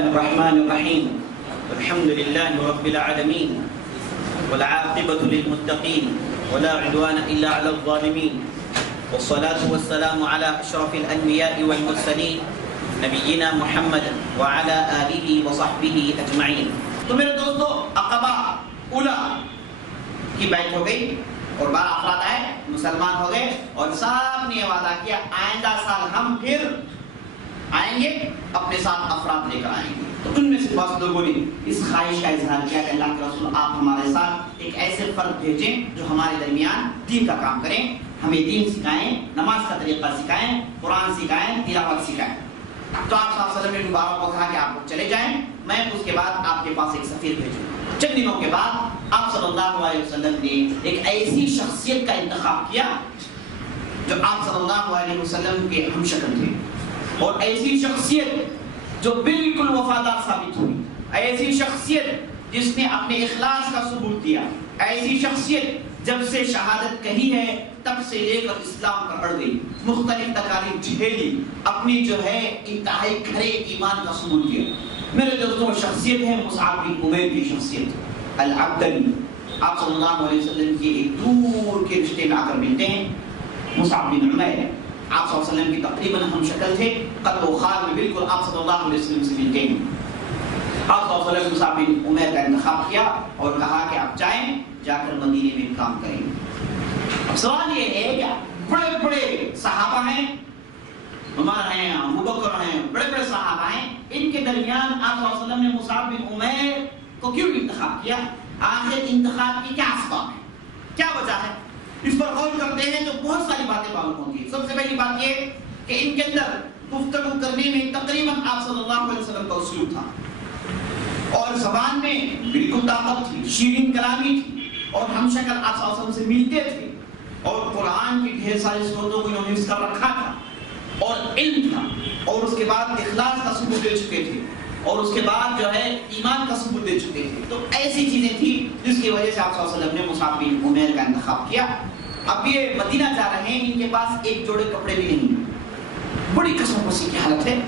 الرحمن الرحيم الحمد لله رب العالمين والعاقبة للمتقين ولا عدوان إلا على الظالمين والصلاة والسلام على أشرف الأنبياء والمرسلين نبينا محمد وعلى آله وصحبه أجمعين. تو میرے دوستو عقبہ اولا کی بیعت ہو گئی اور 12 افراد آئے, مسلمان ہو گئے اور سب نے وعدہ کیا آئندہ سال ہم پھر آئیں گے, اپنے ساتھ افراد لے کر آئیں گے. تو ان میں سے بعض لوگوں نے اس خواہش کا اظہار کیا کہ اللہ کے رسول آپ ہمارے ساتھ ایک ایسے فرد بھیجیں جو ہمارے درمیان دین کا کام کریں, ہمیں دین سکھائیں, نماز کا طریقہ سکھائیں, قرآن سکھائیں, تلاوت سکھائیں. تو آپ صلی اللہ علیہ وسلم نے دوبارہ کو کہا کہ آپ لوگ چلے جائیں, میں اس کے بعد آپ کے پاس ایک سفیر بھیجوں. چند دنوں کے بعد آپ صلی اللہ علیہ وسلم نے ایک ایسی شخصیت کا انتخاب کیا جو آپ صلی اللہ علیہ وسلم کے ہم شکل تھے, اور ایسی شخصیت جو بالکل وفادار ثابت ہوئی, ایسی شخصیت جس نے اپنے اخلاص کا ثبوت دیا, ایسی شخصیت جب سے شہادت کہی ہے تب سے لے کر اسلام پر اڑ گئی, مختلف تکالیف جھیلی, اپنی جو ہے انتہائی کھرے ایمان کا ثبوت دیا. میرے دوستوں شخصیت ہے مصعب بن عمیر کی شخصیت العبدلی. آپ صلی اللہ علیہ وسلم کی ایک دور کے رشتے میں آ کر ملتے ہیں. مصعب بن عمیر آپ صلی اللہ علیہ وسلم کی تقریباً ہم شکل تھے, قد و خال میں بالکل آپ صلی اللہ علیہ وسلم سے ملتے ہیں. آپ صلی اللہ علیہ وسلم مصعب بن عمیر کا انتخاب کیا اور کہا کہ آپ جائیں, جا کر مدینے میں کام کریں. اب سوال یہ ہے کہ بڑے بڑے صحابہ ہیں, عمر ہیں, ابو بکر ہیں, بڑے بڑے صحابہ ہیں, ان کے درمیان آپ صلی اللہ علیہ وسلم نے مصعب بن عمیر کو کیوں انتخاب کیا؟ آخر انتخاب کی کیا اسباب ہے, کیا وجہ ہے؟ اس پر غور کرتے ہیں تو بہت ساری باتیں معلوم ہوتی ہیں. سب سے پہلی بات یہ کہ ان کے اندر گفتگو کرنے میں تقریباً آپ صلی اللہ علیہ وسلم کا اسلوب تھا, اور زبان میں بالکل طاقت تھی, شیرین کلامی تھی, اور ہم شکل آپ صلی اللہ علیہ وسلم سے ملتے تھے, اور قرآن کی ڈھیر ساری سورتوں کو انہوں نے حفظ کر رکھا تھا, اور علم تھا, اور اس کے بعد اخلاص کا ثبوت دے چکے تھے, اور اس کے بعد جو ہے ایمان کا ثبوت دے چکے تھے. تو ایسی چیزیں تھیں جس کی وجہ سے آپ صلی اللہ علیہ وسلم نے مصعب بن عمیر کا انتخاب کیا. اب یہ مدینہ جا رہے ہیں, ان کے پاس ایک جوڑے کپڑے بھی نہیں, بڑی قسم کسی کی حالت ہے.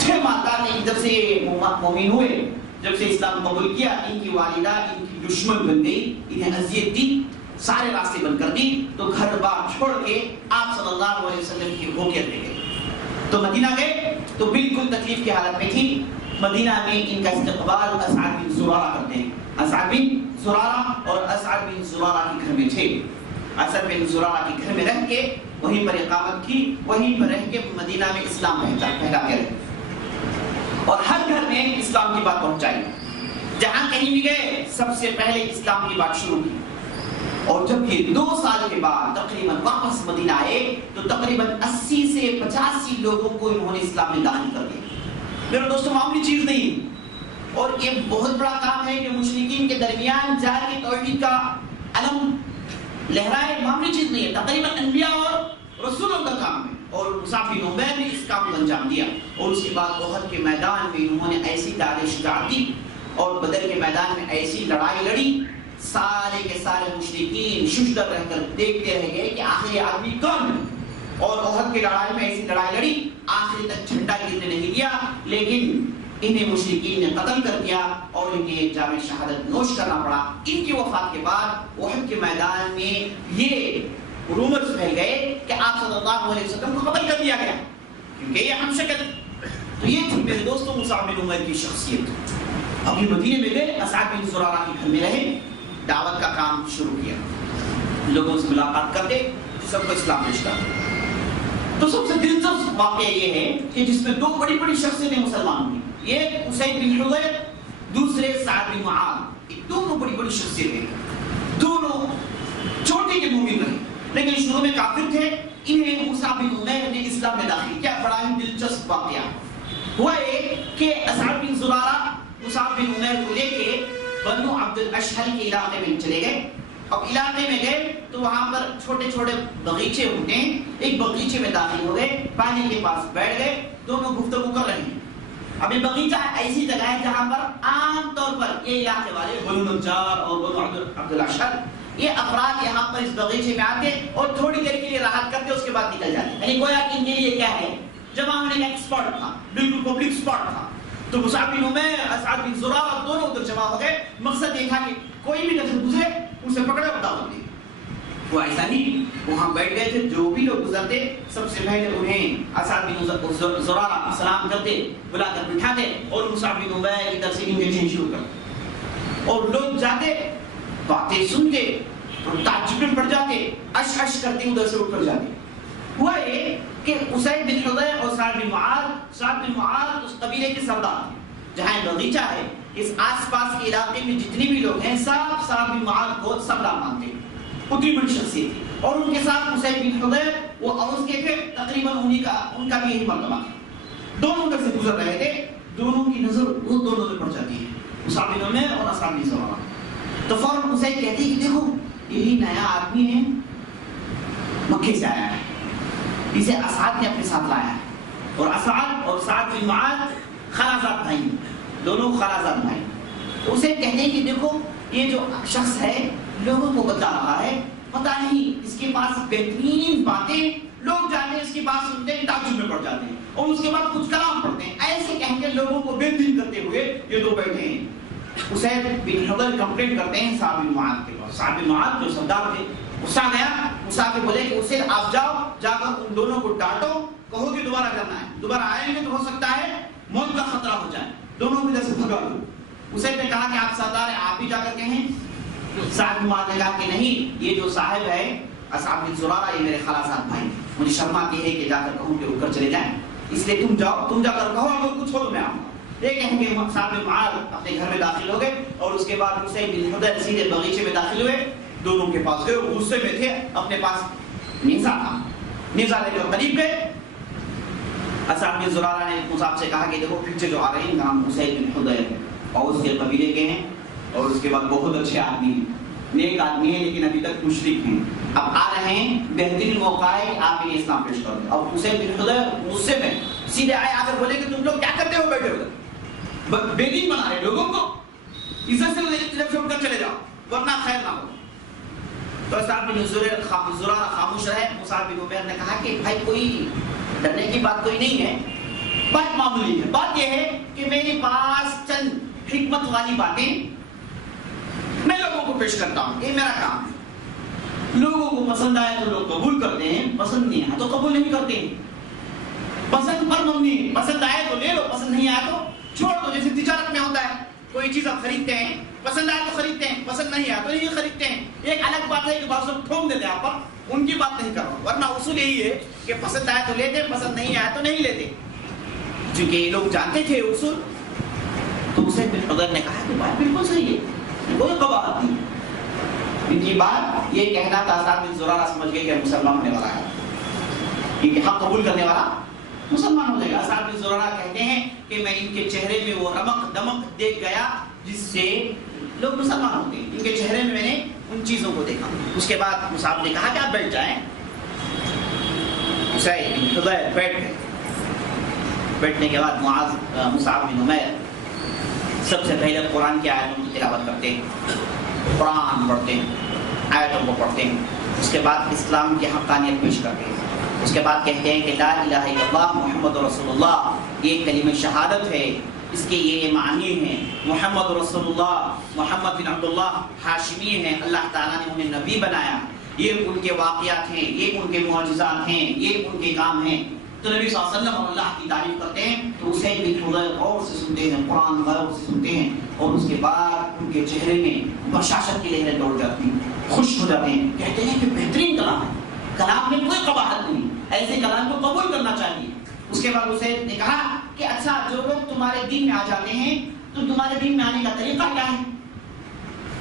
6 مالدار نے جب سے مومن ہوئے, جب سے اسلام قبول کیا, ان کی والدہ ان کی دشمن بن گئی, انہیں اذیت دی, سارے راستے بند کر دی, تو گھر بار چھوڑ کے آپ صلی اللہ علیہ وسلم کی ہوکیت لے گئے. تو مدینہ گئے تو بالکل تکلیف کی حالت میں تھی. مدینہ میں ان کا استقبال اسعد بن زرارہ کرتے ہیں. اسعد بن زرارہ اور اسعد بن زرارہ کے گھر میں تھے. اسعد بن زرارہ کے گھر میں رہ کے وہیں پر اقامت کی, وہیں پر رہ کے مدینہ میں اسلام پھیلا کے رہے, اور ہر گھر میں اسلام کی بات پہنچائی. جہاں کہیں بھی گئے سب سے پہلے اسلام کی بات شروع کی. اور جب یہ 2 سال کے بعد تقریباً واپس مدینہ آئے تو تقریباً 80 سے 85 لوگوں کو انہوں نے اسلام میں داخل کر دیا. میرے دوستوں معمولی چیز نہیں, اور یہ بہت بڑا کام ہے کہ مشرکین کے درمیان جا کے توحید کا علم لہرائے, معمولی چیز نہیں ہے. تقریباً انبیاء اور رسولوں کا کام ہے, اور مصعب بن عمیر نے اس کام کو انجام دیا. اور اس کے بعد احد کے میدان میں انہوں نے ایسی داد شجاعت دی, اور بدر کے میدان میں ایسی لڑائی لڑی, سارے کے سارے مشرکین ششدر رہ کر دیکھتے رہ گئے کہ آخر یہ آدمی کون ہے. اور احد کی لڑائی میں ایسی لڑائی لڑی, آخر تک جھنڈا گرنے نہیں دیا, لیکن انہیں مشرکین نے قتل کر دیا اور انہیں جام شہادت نوش کرنا پڑا. ان کی وفات کے بعد احد کے میدان میں یہ رومرز پھیل گئے کہ آپ صلی اللہ علیہ وسلم کو قتل کر دیا گیا, کیونکہ یہ ہم شکل. تو یہ تھی میرے دوستوں مصعب بن عمیر کی شخصیت. ابھی مدینے میں گئے, اسعد بن زرارہ کے گھر میں رہے, دعوت کا کام شروع کیا, لوگوں سے ملاقات کر کے سب کو اسلام رشتہ. تو سب سے دلچسپ واقعہ یہ ہے کہ جس میں 2 بڑی بڑی شخصیتیں مسلمان ہوئی, ایک اسید بن حضیر, دوسرے سعد بن معاذ. یہ دونوں بڑی بڑی شخصیتیں, دونوں چھوٹے کے مومن رہے, لیکن شروع میں کافر تھے. انہیں مصعب بن عمیر نے اسلام میں داخل کیا. بڑا ہی دلچسپ واقعہ ہوا ہے کہ اسعد بن زرارہ مصعب بن عمیر کو لے کے بنو عبد الاشہل کے علاقے میں چلے گئے. اب علاقے میں گئے تو وہاں پر چھوٹے چھوٹے باغیچے ہوتے ہیں, ایک باغیچے میں داخل ہو گئے, پانی کے پاس بیٹھ گئے, دونوں گفتگو کر رہے ہیں. اب یہ باغیچہ ایسی جگہ ہے جہاں پر عام طور پر یہ علاقے والے بنو نجار اور بنو عبد الاشہل, یہ افراد یہاں پر اس باغیچے میں آتے اور تھوڑی دیر کے لیے راحت کرتے, اس کے بعد نکل جاتے. یعنی گویا کہ ان کے لیے کیا ہے, جمع ہونے کا ایک اسپاٹ تھا, بالکل پبلک اسپاٹ تھا. تو مصعب بن عمیر، اسعد بن زرارہ دونوں ادھر جمع ہو گئے. مقصد یہ تھا کہ کوئی بھی نظر گزرے اسے پکڑے اور دعوت دے. وہ ایسا نہیں، وہاں بیٹھ گئے تھے، جو بھی لوگ گزرتے سب سے پہلے انہیں اسعد بن زرارہ سلام کرتے، بلا کر بٹھاتے اور مصعب بن عمیر کی طرف سے انگیجمنٹ شروع کرتے. اور لوگ جاتے، باتیں سنتے اور تعجب میں پڑ جاتے، اش اش کرتے ادھر سے اٹھ کر جاتے. ہوا یہ کہ اسید بن حضیر اور سعد بن معاذ اس قبیلے کے سردار تھے. جہاں بغیچہ ہے، اس آس پاس کے علاقے میں جتنے بھی لوگ ہیں سب سعد بن معاذ کو سردار مانتے، اتنی بڑی شخصیت تھی. اور ان کے ساتھ اسید بن حضیر وہ اوس کے تھے، تقریباً ان کا بھی یہی مرتبہ تھا. دونوں ادھر سے گزر رہے تھے، دونوں کی نظر وہ دونوں پر پڑ جاتی ہے، مصعب بن عمیر اور اسعد بن زرارہ. تو فوراً اسید کہتے ہیں کہ دیکھو یہی نیا آدمی ہے، مکے سے آیا ہے، اسے اسعد نے اپنے ساتھ لایا ہے. اور اسعد اور سعد بن معاذ خالازاد بھائی، دونوں خالازاد بھائی. تو اسے کہتے ہیں کہ دیکھو یہ جو شخص ہے لوگوں کو بتا رہا ہے، پتہ نہیں اس کے پاس بہترین باتیں، لوگ جاتے ہیں اس کی بات سنتے ہیں تعجب میں پڑ جاتے ہیں اور اس کے بعد کچھ کلام پڑھتے ہیں. ایسے کہہ کے لوگوں کو بے دین کرتے ہوئے یہ دو بیٹھے ہیں. اسید بن حضیر کمپلینٹ کرتے ہیں سعد بن معاذ کے پاس. سعد بن معاذ جو سردار تھے غصہ گیا، غصہ کے بولے کہ اسے آپ جاؤ، جا کر ان دونوں کو ڈانٹو، کہو کہ دوبارہ کرنا ہے، دوبارہ آئیں گے تو ہو سکتا ہے موت کا خطرہ ہو جائے، دونوں کو ادھر سے بھگا دو. اسید نے کہا کہ آپ سردار ہیں، آپ بھی جا کر کہیں. سعد بن معاذ نے کہا کہ نہیں، یہ جو صاحب ہے اسعد بن زرارہ یہ میرے خالازاد بھائی، مجھے شرم آتی ہے کہ جا کر کہوں کہ رک کر چلے جائیں، اس لیے تم جاؤ، تم جا کر کہو، اگر کچھ ہو تو میں آؤں. یہ کہیں کہ سعد بن معاذ اپنے گھر میں داخل ہو گئے اور اس کے بعد اسید بن حضیر سیدھے بغیچے میں داخل ہوئے. دونوں کے پاس گئے، غصے میں تھے، اپنے پاس نیزہ تھا، نیزہ لے کر قریب گئے. اسعد بن زرارہ نے مصعب سے کہا کہ دیکھو پیچھے جو آ رہے ہیں ان کا نام اسید بن حضیر ہے اور اس کے قبیلے کے ہیں اور اس کے بعد بہت اچھے آدمی ہیں، نیک آدمی ہیں لیکن ابھی تک مشرک ہیں، اب آ رہے ہیں، بہترین موقع ہے کہ آپ انہیں اسلام پیش کر دیں. اور اسید بن حضیر غصے میں سیدھے آئے، آ کر بولے کہ تم لوگ کیا کرتے ہو بیٹھے ادھر، بے دین بنا رہے لوگوں کو، عزت سے طرف سے اٹھ کر چلے جاؤ ورنہ خیر نہ ہو. تو اسعد بن زرارہ خاموش رہے. مصعب بن عمیر نے کہا کہ بھائی کوئی ڈرنے کی بات کوئی نہیں ہے، بات معمولی ہے. بات یہ ہے کہ میرے پاس چند حکمت والی باتیں میں لوگوں کو پیش کرتا ہوں، یہ میرا کام ہے. لوگوں کو پسند آئے تو لوگ قبول کرتے ہیں، پسند نہیں آئے تو قبول نہیں کرتے ہیں. پسند پر مبنی ہے، پسند آئے تو لے لو، پسند نہیں آئے تو چھوڑ دو. جیسے تجارت میں ہوتا ہے، کوئی چیز آپ خریدتے ہیں، پسند آئے تو خریدتے ہیں، پسند نہیں آئے تو نہیں خریدتے ہیں. ایک الگ بات ہے کہ بعض لوگ ٹھوک دیتے ہیں آپ پر، ان کی بات نہیں کر رہا ہوں، ورنہ اصول یہی ہے کہ پسند آئے تو لیتے، پسند نہیں آئے تو نہیں لیتے. چونکہ یہ لوگ جانتے تھے اصول، تو اسید بن حضیر نے کہا کہ بات بالکل صحیح ہے، کوئی قباحت نہیں. ان کی بات یہ کہنا تھا، اسعد بن زرارہ سمجھ گئے کہ مسلمان ہونے والا ہے، کیونکہ حق قبول کرنے والا مسلمان ہو جائے گا. اسعد بن زرارہ کہتے ہیں کہ میں ان کے چہرے میں وہ رمق دمق دیکھ گیا جس سے لوگ مسلمان ہوتے ہیں. ان کے چہرے میں نے ان چیزوں کو دیکھا. اس کے بعد مصعب نے کہا کہ آپ بیٹھ جائیں. اسید بن حضیر بیٹھ گئے. بیٹھنے کے بعد مصعب بن عمیر سب سے پہلے قرآن کی آیتوں کی تلاوت کرتے ہیں، قرآن پڑھتے ہیں، آیتوں کو پڑھتے ہیں. اس کے بعد اسلام کی حقانیت پیش کرتے ہیں. اس کے بعد کہتے ہیں کہ لا الہ الا اللہ محمد رسول اللہ، یہ کلمہ شہادت ہے، اس کے یہ معنی ہیں. محمد رسول اللہ، محمد بن عبداللہ ہاشمی ہیں، اللہ تعالیٰ نے انہیں نبی بنایا. یہ ان کے واقعات ہیں، یہ ان کے معجزات ہیں، یہ ان کے کام ہیں. تو نبی صلی اللہ علیہ وسلم اور اللہ کی تعریف کرتے ہیں. تو اسید بن حضیر غور سے سنتے ہیں، قرآن غور سے سنتے ہیں، اور اس کے بعد ان کے چہرے میں بشاشت کی لہریں دوڑ جاتی ہیں، خوش ہو جاتے ہیں. کہتے ہیں کہ بہترین کلام ہے، کلام میں کوئی قباحت نہیں، ایسے کلام کو قبول کرنا چاہیے. اس کے بعد اسید نے کہا کہ اچھا جو لوگ تمہارے دین میں آ جاتے ہیں تو تمہارے دین میں آنے کا طریقہ کیا ہے؟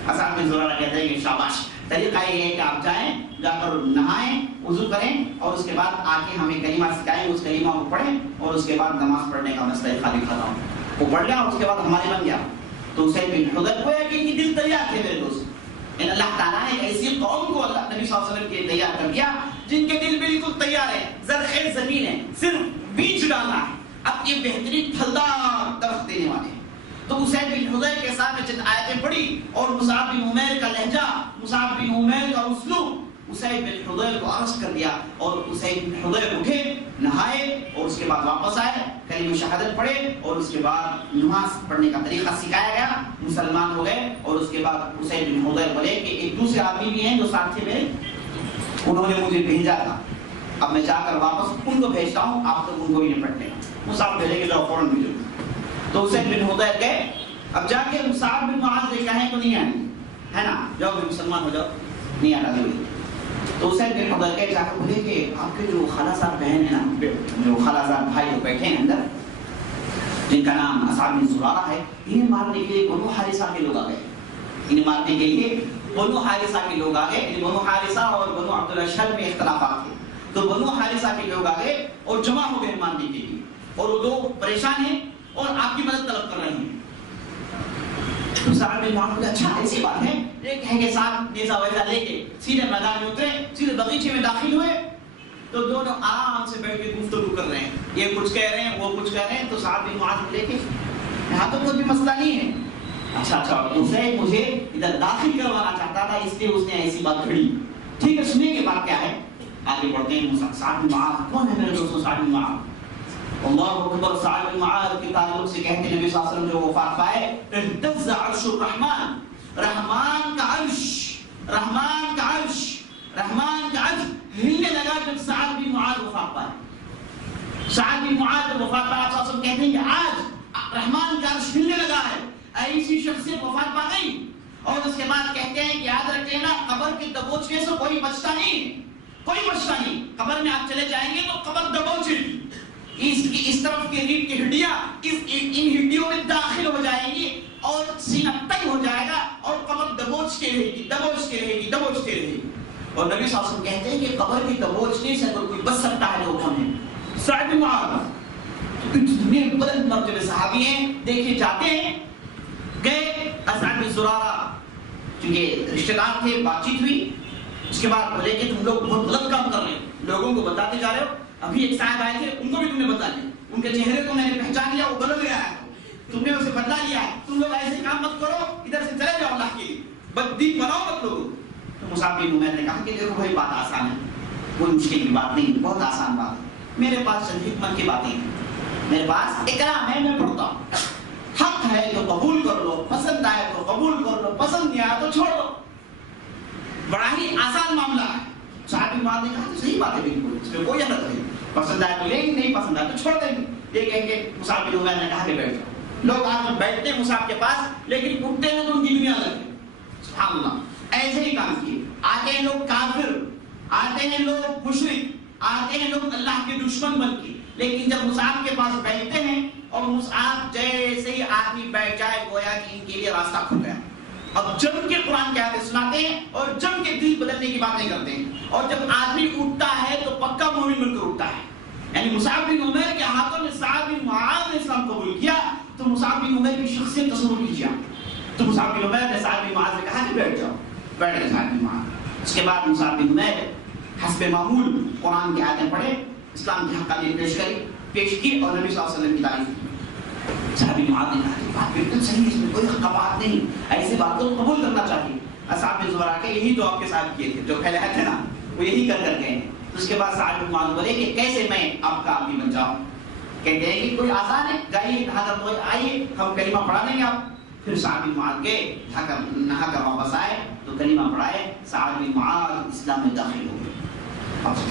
اسعد بن زرارہ کہتے ہیں کہ شاباش، طریقہ یہ ہے کہ آپ جائیں، جا کر نہائیں، وضو کریں، اور اس کے بعد آ کے ہمیں کلمہ سکھائیں، اس کلمہ کو پڑھیں، اور اس کے بعد نماز پڑھنے کا میں طریقہ دکھاتا ہوں. وہ پڑھ لیا اور اس کے بعد ہمارے بن گیا. تو اسید بن حضیر کو ہے کہ ان کی دل تیار تھے میرے دوست. اللہ تعالیٰ نے ایسی قوم کو اللہ نبی صلی اللہ علیہ وسلم کے تیار کر دیا جن کے دل بالکل تیار ہے، زرخیز زمین ہے، صرف بیج ڈالنا ہے، اب یہ بہترین پھلدار درخت دینے والے ہیں. تو اسید بن حضیر کے سامنے چند آیتیں پڑھی اور مصعب بن عمیر کا لہجہ، مصعب بن عمیر کا اسلوب اسید بن حضیر کو ارسٹ کر دیا اور اسید بن حضیر اٹھے، نہائے اور اس کے بعد واپس آئے، کلمہ شہادت پڑھے اور اس کے بعد نماز پڑھنے کا طریقہ سکھایا گیا، مسلمان ہو گئے۔ اور اس کے بعد اسید بن حضیر بولے کہ ایک دوسرے آدمی بھی ہیں جو ساتھ تھے میرے، انہوں نے مجھے بھیجا تھا، اب میں جا کر واپس ان کو بھیجتا ہوں، آپ لوگ ان کو بھی نپٹ لیں۔ مصعب بھیجے کہ جاؤ فوراً بھیجو۔ تو اسید بن حضیر گئے، اب جا کے مصعب بن معاذ نے کہیں تو نہیں آئے، ہے نا، جاؤ بھی مسلمان ہو جاؤ، نہیں آنا ضروری۔ تو اسید بن حضیر گئے، جا کے بولے کہ آپ کے جو خالہ صاحب بہن ہیں نا، جو خالہ صاحب بھائی جو بیٹھے ہیں اندر، جن کا نام اسعد بن زرارہ ہے، انہیں مارنے کے لیے بنو حارثہ کے لوگ آ گئے، انہیں مارنے کے لیے بنو حارثہ کے لوگ آ گئے۔ بنو حارثہ اور بنو عبد الاشہل میں اختلافات تھے، تو بنو حارثہ کے لوگ آ گئے اور جمع ہو گئے مارنے کے لیے، اور وہ دو پریشان ہیں اور آپ کی مدد طلب کر رہے ہیں۔ تو سعد بن معاذ نے اچھا ایسی بات ہے، ایک ہے کہ ساتھ نیزہ ویزہ لے کے سیدھے میدان میں اترے، سیدھے باغیچے میں داخل ہوئے، تو دونوں آرام سے بیٹھ کے گفتگو کر رہے ہیں، یہ کچھ کہہ رہے ہیں وہ کچھ کہہ رہے ہیں۔ تو سعد بن معاذ لے کے یہاں تو کوئی بھی مسئلہ نہیں ہے، اچھا اسے مجھے ادھر داخل کروانا چاہتا تھا، اس لیے اس نے ایسی بات کھڑی، ٹھیک ہے سنیے کہ بات کیا ہے۔ آگے بڑھتے ہیں۔ سعد بن معاذ کون ہے میرے دوستوں؟ سعد بن معاذ، اللہ اکبر۔ سعد بن معاذ کے تعلق سے کہتے ہیں نبی صلی اللہ علیہ وسلم جو وفات پائے، اهتز عرش الرحمن، رحمان کا عرش، رحمان کا عرش، رحمان کا عرش ہلنے لگا جب سعد بن معاذ وفات پائے۔ سعد بن معاذ جب وفات پایا، صلی اللہ علیہ وسلم کہتے ہیں کہ آج رحمان کا عرش ہلنے لگا ہے، ایسی شخصیت وفات پا گئی۔ اور اس کے بعد کہتے ہیں کہ یاد رکھ لینا، قبر کے دبوچنے سے کوئی بچتا نہیں، کوئی بچتا نہیں۔ قبر میں آپ چلے جائیں گے تو قبر دبوچے گی، اس طرف کی ریڑھ کی ہڈیاں ان ہڈیوں میں داخل ہو جائیں گی اور سینہ تنگ ہو جائے گا اور قبر دبوچتے رہے گی، دبوچتے رہے گی، دبوچتے رہے گی۔ اور نبی صلی اللہ علیہ وسلم کہتے ہیں کہ قبر کی دبوچنے سے اگر کوئی بچ سکتا ہے تو کون ہے؟ سعد بن معاذ، اتنے بلند مرتبے صحابی ہیں، دیکھے جاتے ہیں۔ گئے اسعد بن زرارہ، چونکہ رشتہ دار تھے، بات چیت ہوئی، اس کے بعد بولے کہ تم لوگ بہت غلط کام کر رہے ہو، لوگوں کو بتاتے جا رہے ہو۔ ابھی ایک صاحب آئے تھے، ان کو بھی تم نے بتا دیا، ان کے چہرے کو میں نے پہچان لیا، وہ غلط گیا ہے، تم نے اسے بدلا لیا ہے، تم لوگ ایسے کام مت کرو، ادھر سے چلے جاؤ اللہ کے لیے، بددین بناؤ مت لوگوں۔ تو مصعب بن عمیر نے کہا کہ دیکھو بھائی بات آسان ہے، کوئی مشکل کی بات نہیں، بہت آسان بات ہے، میرے پاس چند حکمت کی باتیں ہیں، میرے پاس اقرا ہے، میں پڑھتا ہوں، حق ہے تو قبول کر لو، پسند آئے تو قبول کر لو، پسند نہیں آئے تو چھوڑ دو، بڑا ہی آسان معاملہ ہے۔ صاحب بن معاذ نے کہا تو صحیح بات ہے، بالکل اس میں کوئی حرج نہیں، پسند آئے تو لیں گے، نہیں پسند آئے تو چھوڑ دیں گے۔ یہ کہیں گے مصعب بن عمیر نے کہا کہ بیٹھ جاؤ۔ لوگ آج بیٹھتے ہیں مصعب کے پاس، لیکن اٹھتے ہیں تو ان کی دنیا لگتی ہے، سبحان اللہ، ایسے ہی کام کیے۔ آتے ہیں لوگ کافر، آتے ہیں لوگ مشرک، آتے ہیں لوگ اللہ کے دشمن بن کے، لیکن جب مصعب کے پاس بیٹھتے ہیں اور مصعب جیسے ہی آدمی بیٹھ جائے گویا کہ ان کے لیے راستہ کھل گیا۔ اب جم کے قرآن کی آیتیں سناتے ہیں اور جم کے دل بدلنے کی باتیں کرتے ہیں، اور جب آدمی اٹھتا ہے تو پکا مومن بن کر اٹھتا ہے۔ یعنی مصعب بن عمیر کے ہاتھوں میں سعد بن معاذ نے اسلام قبول کیا، تو مصعب بن عمیر کی شخصیت تصور کیجیے۔ تو مصعب بن عمیر نے سعد بن معاذ سے کہا کہ بیٹھ جاؤ، بیٹھ گئے سعد بن معاذ۔ اس کے بعد مصعب بن عمیر حسب معمول قرآن کی آیتیں پڑھے، اسلام کی حقانیت پیش کی اور نبی صلی اللہ علیہ وسلم کی تعریف کی۔ صحابی معاذ نے کہا کہ بات بالکل صحیح ہے، اس میں کوئی بات نہیں، ایسی بات کو قبول کرنا چاہیے۔ اصحاب بن زرارہ کے یہی جو آپ کے ساتھ کیے تھے، جو پھیلائے تھے نا، وہ یہی کر گئے۔ اس کے بعد سعد بن معاذ بولے کہ کیسے میں آپ کا آدمی بن جاؤں؟ کہتے ہیں کہ کوئی آسان ہے، جائیے نہا کر آئیے، ہم کلمہ پڑھا دیں گے آپ۔ پھر سعد بن معاذ گئے، نہا کر واپس آئے تو کلمہ پڑھائے، سعد بن معاذ اسلام میں داخل ہو گئے۔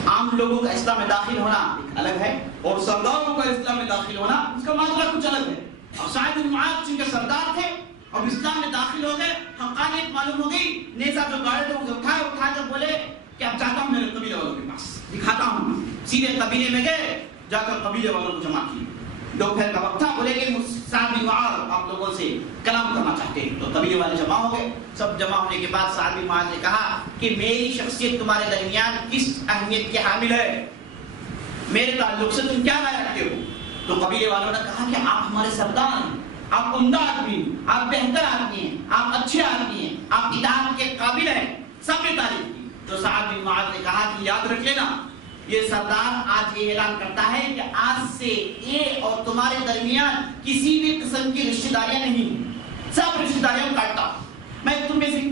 عام لوگوں کا اسلام میں داخل ہونا ایک الگ ہے، اور سرداروں کا اسلام میں داخل ہونا اس کا معاملہ کچھ الگ ہے۔ اب سعد بن معاذ چونکہ سردار تھے اور اسلام میں داخل ہو گئے، حقانیت معلوم ہو گئی، نیزہ جو گاڑے تھے اسے اٹھا کر بولے کہ اب چاہتا ہوں میرے قبیلے والوں کے پاس دکھاتا ہوں۔ سیدھے قبیلے میں گئے، جا کر قبیلے والوں کو جمع کیے۔ دوپہر کا وقت تھا، بولے کہ سعد بن معاذ آپ لوگوں سے کلام کرنا چاہتے ہیں، تو قبیلے والے جمع ہو گئے۔ سب جمع ہونے کے بعد سعد بن معاذ نے کہا کہ میری شخصیت تمہارے درمیان کس اہمیت کے حامل ہے، میرے تعلق سے تم کیا رائے رکھتے ہو؟ تو قبیلے والوں نے کہا کہ آپ ہمارے سردار ہیں، آپ عمدہ آدمی ہیں، آپ بہتر آدمی ہیں، آپ اچھے آدمی ہیں، آپ اطاعت کے قابل ہیں، سب نے تعریف کی۔ تو سعد بن معاذ نے کہا کہ یاد رکھ لینا، یہ سردار آج یہ اعلان کرتا ہے کہ آج سے یہ اور تمہارے درمیان کسی بھی قسم کی رشتہ داریاں نہیں، سب رشتہ داریاں کاٹتا، میں تم میں سے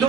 2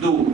2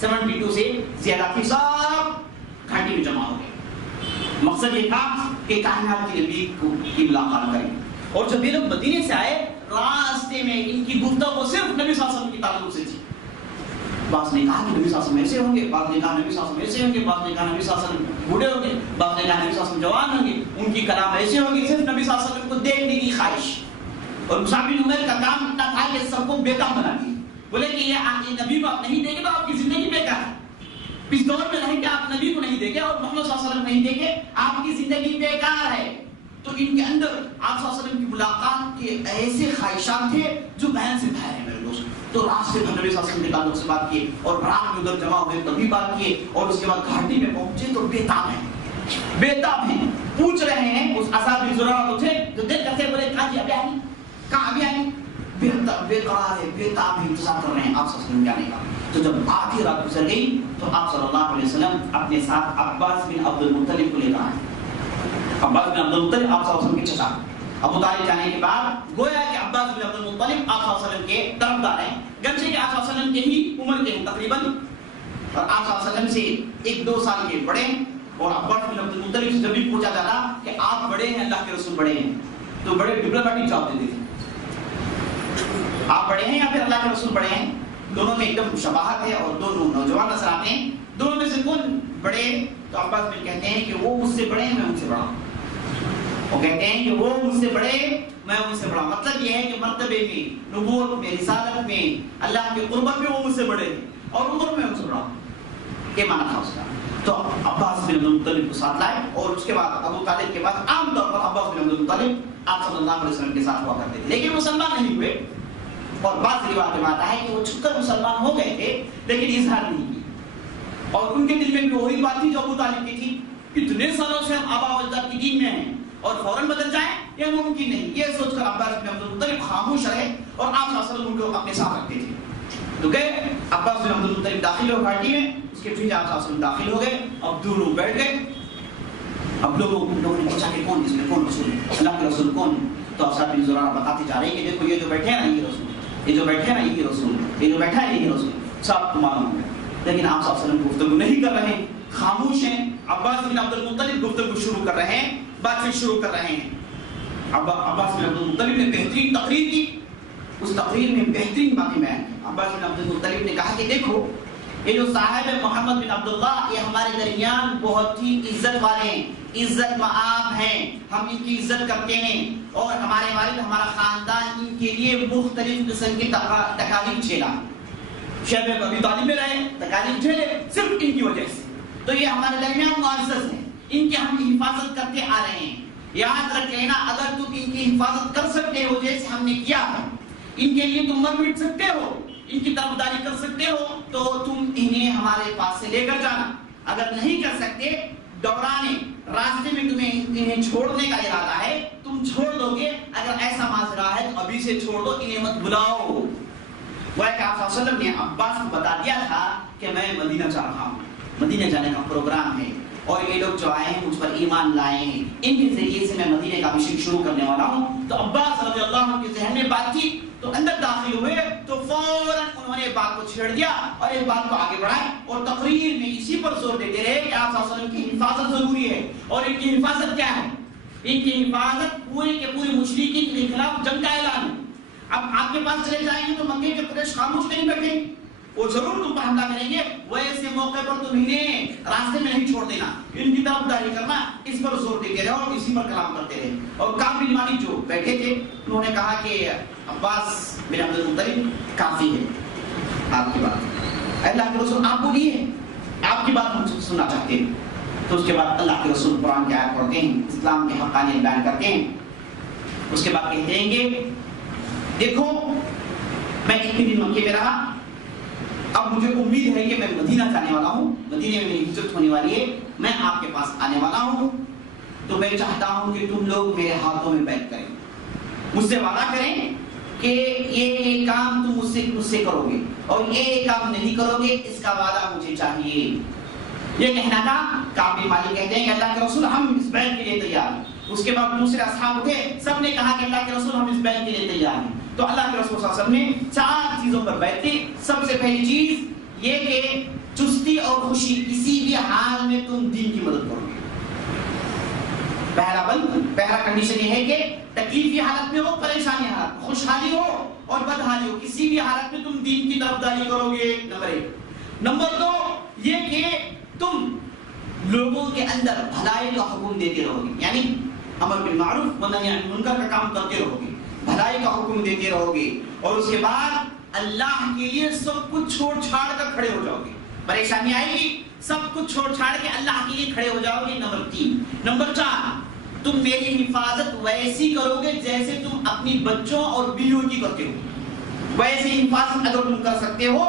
72 سے زیادہ تھی، سب گھاٹی میں جمع ہو گئے۔ مقصد یہ تھا کہ کائنات کے نبی کی ملاقات کریں، اور جب یہ لوگ مدینے سے آئے راستے میں ان کی گفتگو صرف نبی صلی اللہ علیہ وسلم کی تعلق سے تھی۔ بعض نے کہا کہ نبی صلی اللہ علیہ وسلم ایسے ہوں گے، بعض نے کہا نبی صلی اللہ علیہ وسلم ایسے ہوں گے، بعض نے کہا نبی صلی اللہ علیہ وسلم بوڑھے ہوں گے، بعض نے کہا نبی صلی اللہ علیہ وسلم جوان ہوں گے، ان کی کلام ایسے ہوں گے، صرف نبی صلی اللہ علیہ وسلم کو دیکھنے کی خواہش۔ اور مصعب بن عمیر کا کام اتنا تھا کہ سب کو بیکار بنا دیا، بولے کہ یہ نبی کو آپ نہیں دیکھے تو آپ کی زندگی بیکار ہے، اس دور میں رہیں کہ آپ نبی کو نہیں دیکھے اور محمد صلی اللہ علیہ وسلم نہیں دیکھے، آپ کی زندگی بیکار ہے۔ تو ان کے اندر آپ صلی اللہ علیہ وسلم کی ملاقات کے ایسے خواہشات تھے جو بہن سے باہر ہیں میرے دوست۔ تو راستے میں نبی صلی اللہ علیہ وسلم کے تعلق سے بات کیے، اور برات میں ادھر جمع ہوئے تبھی بات کیے، اور اس کے بعد گھاٹی میں پہنچے تو بےتاب ہیں، پوچھ رہے ہیں اس اصحاب زرارہ کو تھے جو دل کرتے بولے کہاں جی ابھی آئیں، کہاں ابھی آئیں، بےقرار ہے، بےتاب ہے، انتظار کر رہے ہیں آپ صلی اللہ علیہ وسلم جانے کا۔ تو جب آخری رات گزر گئی تو آپ صلی اللہ علیہ وسلم اپنے ساتھ عباس بن عبد المطلب کو لے کر آئے۔ عباس بن عبد المطلب آپ صلی اللہ علیہ وسلم کے چچا، ابو طالب جانے کے بعد گویا کہ عباس بن عبد المطلب آپ صلی اللہ علیہ وسلم کے طرفدار ہیں، گرچہ کہ آپ صلی اللہ علیہ وسلم کے ہی عمر کے ہیں تقریباً، اور آپ صلی اللہ علیہ وسلم سے 1-2 سال کے بڑے ہیں۔ اور عباس بن عبد المطلب سے جب بھی پوچھا جاتا کہ آپ بڑے ہیں اللہ کے رسول بڑے ہیں تو بڑے ڈپلومیٹک جواب دیتے تھے، آپ بڑے ہیں یا پھر اللہ کے رسول بڑے ہیں، دونوں میں ایک دم شباہت ہے، اور دونوں نوجوان نظر آتے ہیں، دونوں میں سے کون بڑے؟ تو عباس بن کہتے ہیں کہ وہ مجھ سے بڑے ہیں، میں ان سے بڑا ہوں۔ وہ کہتے ہیں کہ وہ مجھ سے بڑے میں ان سے بڑا، مطلب یہ ہے کہ مرتبے میں، نبوت میں، رسالت میں، اللہ کی قربت میں وہ مجھ سے بڑے ہیں، اور عمر میں ان سے بڑا ہوں، یہ معنی تھا اس کا۔ تو عباس بن عبد المطلب کو ساتھ لائے، اور اس کے بعد ابو طالب کے بعد عام طور پر عباس بن عبد المطلب آپ صلی اللہ علیہ وسلم کے ساتھ ہوا کرتے تھے، لیکن مسلمان نہیں ہوئے، اور بعض روایات میں آتا ہے کہ وہ چھپ کر مسلمان ہو گئے تھے لیکن اظہار نہیں کیا، اور ان کے دل میں بھی وہی بات تھی جو ابو طالب کی تھی، اتنے سالوں سے ہم آبا و اجداد کی دین میں ہیں اور فوراً بدل جائیں یہ ممکن نہیں، یہ سوچ کر عباس بن عبد المطلب خاموش رہے، اور آپ صلی اللہ علیہ وسلم ان کو اپنے ساتھ رکھتے تھے۔ تو گئے عباس بن عبد المطلب داخل ہوئے گھاٹی میں، اس کے پیچھے آپ صلی اللہ علیہ وسلم داخل ہو گئے، اب دو لوگ بیٹھ گئے، اب لوگوں نے پوچھا کہ کون اس میں کون رسول ہے، اللہ کے رسول کون ہے؟ تو اصحاب زرارہ بتاتے جا رہے ہیں کہ دیکھو یہ جو بیٹھے ہیں نا یہ رسول، یہ جو بیٹھے ہیں نا یہ رسول، یہ جو بیٹھا ہے یہ رسول، سب کو معلوم ہے، لیکن آپ صلی اللہ علیہ وسلم گفتگو نہیں کر رہے ہیں، خاموش ہیں۔ عباس بن عبد المطلب گفتگو شروع کر رہے ہیں، بات چیت شروع کر رہے ہیں۔ عباس بن عبد المطلب نے بہترین تقریر کی، اس تقریر میں بہترین باتیں بیان کی۔ عباس بن عبد المطلب نے کہا کہ دیکھو یہ جو صاحب محمد بن عبداللہ یہ ہمارے درمیان بہت ہی عزت والے ہیں، عزت مآب ہیں، ہم ان کی عزت کرتے ہیں، اور ہمارے والد ہمارا خاندان ان کے لیے مختلف قسم کی تکالیف جھیلا، شیب ابی طالب میں رہے تکالیف جھیلے صرف ان کی وجہ سے، تو یہ ہمارے درمیان معزز ہیں، ان کی ہم حفاظت کرتے آ رہے ہیں۔ یاد رکھ لینا اگر تم ان کی حفاظت کر سکتے ہو جیسے ہم نے کیا ہے، ان کے لیے تم مر مٹ سکتے ہو، ان کی طرفداری کر سکتے ہو، تو تم انہیں ہمارے پاس سے لے کر جانا، اگر نہیں کر سکتے دوران راستے میں تمہیں انہیں چھوڑنے کا ارادہ ہے تم چھوڑ دو گے، اگر ایسا ماجرا ہے تو ابھی سے چھوڑ دو، انہیں مت بلاؤ۔ وہ کہ آپ صلی اللہ علیہ وسلم نے عباس کو بتا دیا تھا کہ میں مدینہ جا رہا ہوں، مدینہ جانے کا پروگرام ہے، اور یہ لوگ جو آئے ہیں مجھ پر ایمان لائے ہیں، ان کے ذریعے سے میں مدینے کا مشن شروع کرنے والا ہوں۔ تو عباس رضی اللہ عنہ کے ذہن میں بات تھی، تو اندر داخل ہوئے تو فوراً انہوں نے بات کو چھیڑ دیا اور اس بات کو آگے بڑھائے، اور تقریر میں اسی پر زور دیتے رہے کہ آپ صلی اللہ علیہ وسلم کی حفاظت ضروری ہے، اور ان کی حفاظت کیا ہے؟ ان کی حفاظت پورے کے پورے مشرکین کے خلاف جنگ کا اعلان ہے۔ اب آپ کے پاس چلے جائیں گے تو مکے کے قریش خاموش نہیں بیٹھیں، وہ ضرور تم پر حملہ کریں گے، ویسے موقع پر تم انہیں راستے میں نہیں چھوڑ دینا، ان کی طرفداری کرنا، اس پر زور دیتے رہے اور اسی پر کلام کرتے رہے۔ اور کعب بن مالک جو بیٹھے تھے انہوں نے کہا کہ عباس بن عبد المطلب کافی ہے آپ کی بات، اللہ کے رسول آپ بولیے، آپ کی بات ہم سننا چاہتے ہیں۔ تو اس کے بعد اللہ کے رسول قرآن کی آیت پڑھتے ہیں، اسلام کے حقانیت بیان کرتے ہیں، اس کے بعد کہتے ہیں کہ دیکھو میں اتنے دن مکے میں رہا، اب مجھے امید ہے کہ میں مدینہ جانے والا ہوں، مدینے میں میری ہجرت ہونے والی ہے، میں آپ کے پاس آنے والا ہوں، تو میں چاہتا ہوں کہ تم لوگ میرے ہاتھوں میں بیعت کریں، مجھ سے وعدہ کریں کہ یہ کام تم مجھ سے کرو گے اور یہ کام نہیں کرو گے، اس کا وعدہ مجھے چاہیے۔ یہ کہنا تھا۔ کعب بن مالک کہتے ہیں کہ اللہ کے رسول ہم اس بیعت کے لیے تیار ہیں۔ اس کے بعد دوسرے اصحاب اٹھے، سب نے کہا کہ اللہ کے رسول ہم اس بیعت کے لیے تیار ہیں۔ تو تو اللہ کے رسول صلی اللہ علیہ وسلم نے 4 چیزوں پر بیعت کی. سب سے پہلی چیز یہ کہ چستی اور خوشی کسی بھی حال میں تم دین کی مدد کرو گے. پہلا کنڈیشن یہ ہے کہ تکلیفی حالت میں ہو, پریشانی حالت میں, خوشحالی ہو اور بدحالی ہو, کسی بھی حالت میں تم دین کی طرفداری کرو گے. نمبر 1. نمبر 2 یہ کہ تم لوگوں کے اندر بھلائی کا حکم دیتے رہو گے, یعنی امر بالمعروف و نہی عن المنکر کا کام کرتے رہو گے, بھلائی کا حکم دیتے رہو گے, اور اس کے بعد اللہ کے لیے سب کچھ چھوڑ چھاڑ کر کھڑے ہو جاؤ گے. پریشانی آئے گی, سب کچھ چھوڑ چھاڑ کے اللہ کے لیے کھڑے ہو جاؤ گے. نمبر 3. نمبر 4 تم میری حفاظت ویسی کرو گے جیسے تم اپنی بچوں اور بیویوں کی کرتے ہو. ویسی حفاظت اگر تم کر سکتے ہو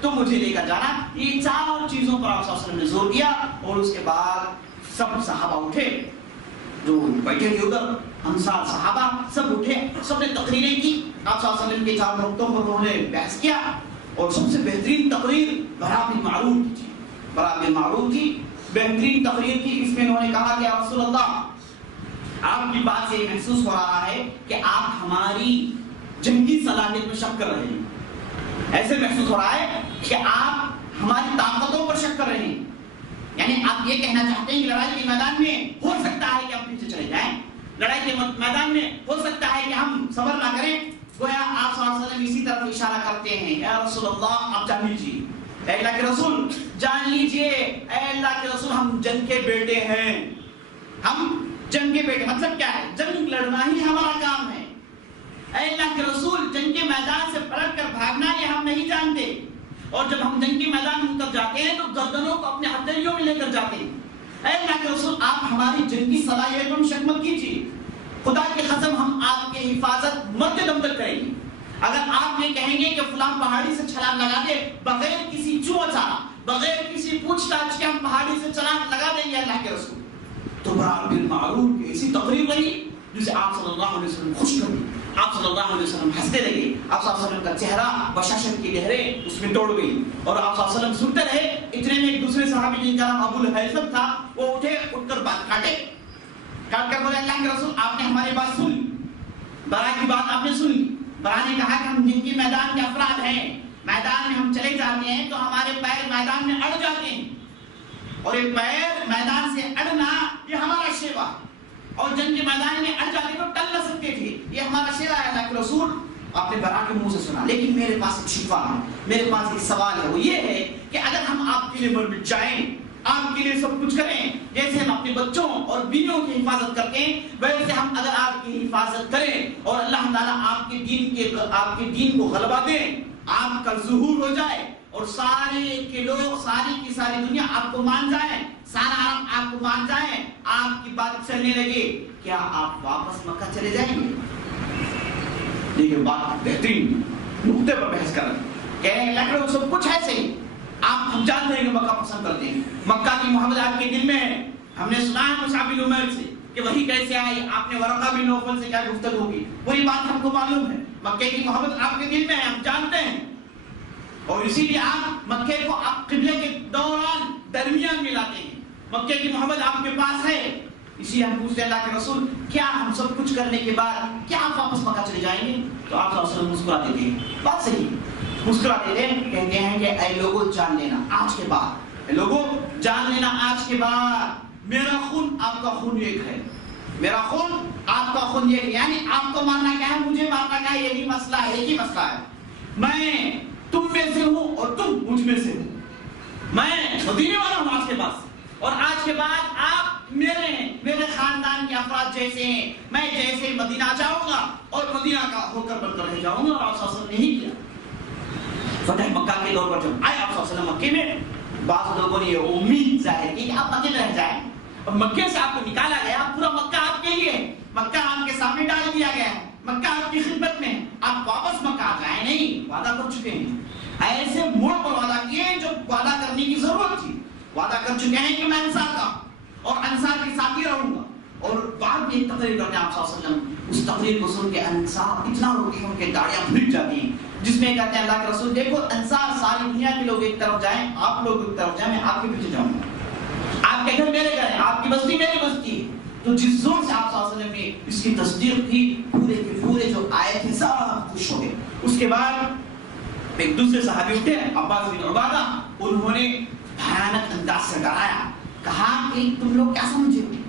تو مجھے لے کر جانا. یہ 4 چیزوں پر آپ صلی اللہ علیہ وسلم نے زور دیا. اور اس کے بعد سب صحابہ اٹھے جو بیٹھے تھے ادھر, انصار صحابہ سب اٹھے, سب نے تقریریں کی. آپ صلی اللہ علیہ وسلم کے 4 نقطوں پر انہوں نے بحث کیا, اور سب سے بہترین تقریر برا بالمعروف کی تھی. برا بالمعروف کی بہترین تقریر کی. اس میں انہوں نے کہا کہ یا رسول اللہ, آپ کی بات سے یہ محسوس ہو رہا ہے کہ آپ ہماری جنگی صلاحیت میں شک کر رہے ہیں. ایسے محسوس ہو رہا ہے کہ آپ ہماری طاقتوں پر شک کر رہے ہیں, یعنی آپ یہ کہنا چاہتے ہیں کہ لڑائی کے میدان میں ہو سکتا ہے کہ ہم پیچھے چلے جائیں, لڑائی کے میدان میں ہو سکتا ہے کہ ہم صبر نہ کریں. گویا آپ صلی اللہ علیہ وسلم اسی طرف اشارہ کرتے ہیں, یا رسول اللہ آپ جان لیجیے, اے اللہ کے رسول جان لیجیے, اے اللہ کے رسول ہم جنگ کے بیٹے ہیں. ہم جنگ کے بیٹے مطلب کیا ہے؟ جنگ لڑنا ہی ہمارا کام ہے. اے اللہ کے رسول جنگ کے میدان سے پلٹ کر بھاگنا یہ ہم نہیں جانتے, اور جب ہم جنگ کے میدان میں اتر جاتے ہیں تو گردنوں کو اپنے ہتھیلیوں میں لے کر جاتے ہیں. اے اللہ کے رسول آپ ہماری جنگی صلاحیتوں میں شک مت کیجیے. خدا کی قسم ہم آپ کی حفاظت مرتے دم تک کریں گے. اگر آپ یہ کہیں گے کہ فلاں پہاڑی سے چھلانگ لگا دے, بغیر کسی چوچارا, بغیر کسی پوچھ تاچھ کے ہم پہاڑی سے چھلانگ لگا دیں گے اللہ کے رسول, تو برا بالمعروف کی ایسی تقریر رہی جسے آپ صلی اللہ علیہ وسلم خوش کر دی. آپ صلی اللہ علیہ وسلم ہنستے لگے. آپ صلی اللہ علیہ وسلم کا چہرہ بشاشت کی لہریں اس میں توڑ گئی, اور آپ صلی اللہ علیہ وسلم سنتے رہے. اتنے میں ایک دوسرے صحابی جن کا نام ابو الہیثم تھا, وہ اٹھے, اٹھ کر بات کاٹ کر بولے اللہ کے رسول آپ نے ہماری بات سن, برا کی بات آپ نے سنی. برا نے کہا کہ ہم جن کی میدان کے افراد ہیں, میدان میں ہم چلے جاتے ہیں تو ہمارے پیر میدان میں اڑ جاتے ہیں, اور یہ پیر میدان سے اڑنا یہ ہمارا شیوا, اور جنگ کے میدان میں اڑ جاتے تو ٹل نہ سکتے تھے, یہ ہمارا شیوا ہے. اللہ کے رسول آپ نے برا کے منہ سے سنا, لیکن میرے پاس ایک شفا ہے, میرے پاس ایک سوال ہے, وہ یہ ہے کہ اگر ہم آپ کے لیے مر مٹ جائیں, آپ کے لیے سب کچھ کریں, جیسے ہم اپنے بچوں اور بیویوں کی حفاظت کرتے ہیں ویسے ہم اگر آپ کی حفاظت کریں اور اللہ تعالیٰ آپ کے دین کو غلبہ دیں, آپ کا ظہور ہو جائے اور سارے کے لوگ, ساری کی ساری دنیا آپ کو مان جائیں, سارا عالم آپ کو مان جائیں, آپ کی بات چلنے لگے, کیا آپ واپس مکہ چلے جائیں گے؟ دیکھیں بات بہترین نقطے پر بحث کر رہے ہیں, کہہ رہے ہیں لگ رہے سب کچھ ایسے ہی, آپ ہم جانتے ہیں کہ مکہ پسند کرتے ہیں, مکہ کی محبت آپ کے دل میں ہے. ہم نے سنا ہے مصعب بن عمیر سے کہ وہی کیسے آئی, آپ نے ورقہ بن نوفل سے کیا گفتگو کی, وہی بات ہم کو معلوم ہے. مکے کی محبت آپ کے دل میں ہے, ہم جانتے ہیں, اور اسی لیے آپ مکے کو آپ قبلے کے دوران درمیان میں لاتے ہیں. مکے کی محبت آپ کے پاس ہے, اسی لیے ہم پوچھتے ہیں اللہ کے رسول کیا ہم سب کچھ کرنے کے بعد کیا آپ واپس مکہ چلے جائیں گے؟ تو آپ صلی اللہ علیہ وسلم مسکرا دیتے ہیں, بات صحیح, مسکرا دیتے ہیں, کہتے ہیں کہ اے لوگوں جان لینا آج کے بعد, اے لوگوں جان لینا آج کے بعد میرا خون آپ کا خون ایک ہے, میرا خون آپ کا خون ایک ہے, یعنی آپ کو ماننا کیا ہے, مجھے ماننا کیا ہے, یہی مسئلہ ہے, یہی مسئلہ ہے. میں تم میں سے ہوں اور تم مجھ میں سے ہوں, میں مدینے والا ہوں آج کے بعد, اور آج کے بعد آپ میرے ہیں, میرے خاندان کے افراد جیسے ہیں, میں جیسے مدینہ جاؤں گا اور مدینہ کا ہو کر بن کر رہ جاؤں گا. اور آپ صلی اللہ علیہ وسلم نے ہی کیا. فتح مکہ کے دور پر جب آئے آپ صلی اللہ علیہ وسلم مکے میں, بعض لوگوں نے یہ امید ظاہر کی کہ آپ مکے میں رہ جائیں, اور مکے سے آپ کو نکالا گیا, پورا مکہ آپ کے لیے, مکہ آپ کے سامنے ڈال دیا گیا ہے, مکہ آپ کی خدمت میں, آپ واپس مکہ آ جائیں. نہیں, وعدہ کر چکے ہیں, ایسے موڑ پر وعدہ کیے جو وعدہ کرنے کی ضرورت تھی. وعدہ کر چکے ہیں کہ میں انصار کا اور انصار کے ساتھ ہی رہوں گا, اور بعد میں ایک تقریر کرتے ہیں آپ صلی اللہ علیہ وسلم. اس تقریر کو سن کے انصار اتنا روتے ہیں, ان کے داڑیاں بھیگ جاتی ہیں, جس میں کہتے ہیں اللہ کے رسول دیکھو انصار ساری دنیا کے لوگ ایک طرف جائیں, آپ لوگ ایک طرف جائیں, میں آپ کے پیچھے جاؤں گا, آپ کے گھر میرے گھر ہیں, آپ کی بستی میری بستی ہے, تو جس زور سے آپ صلی اللہ علیہ وسلم نے اس کی تصدیق کی، پورے کے پورے جو آئے تھے سب خوش ہو گئے. اس کے بعد ایک دوسرے صحابی اٹھے عباس بن عبادہ، انہوں نے بھیانک انداز سے ڈرایا، کہا کہ تم لوگ کیا سمجھے ہو،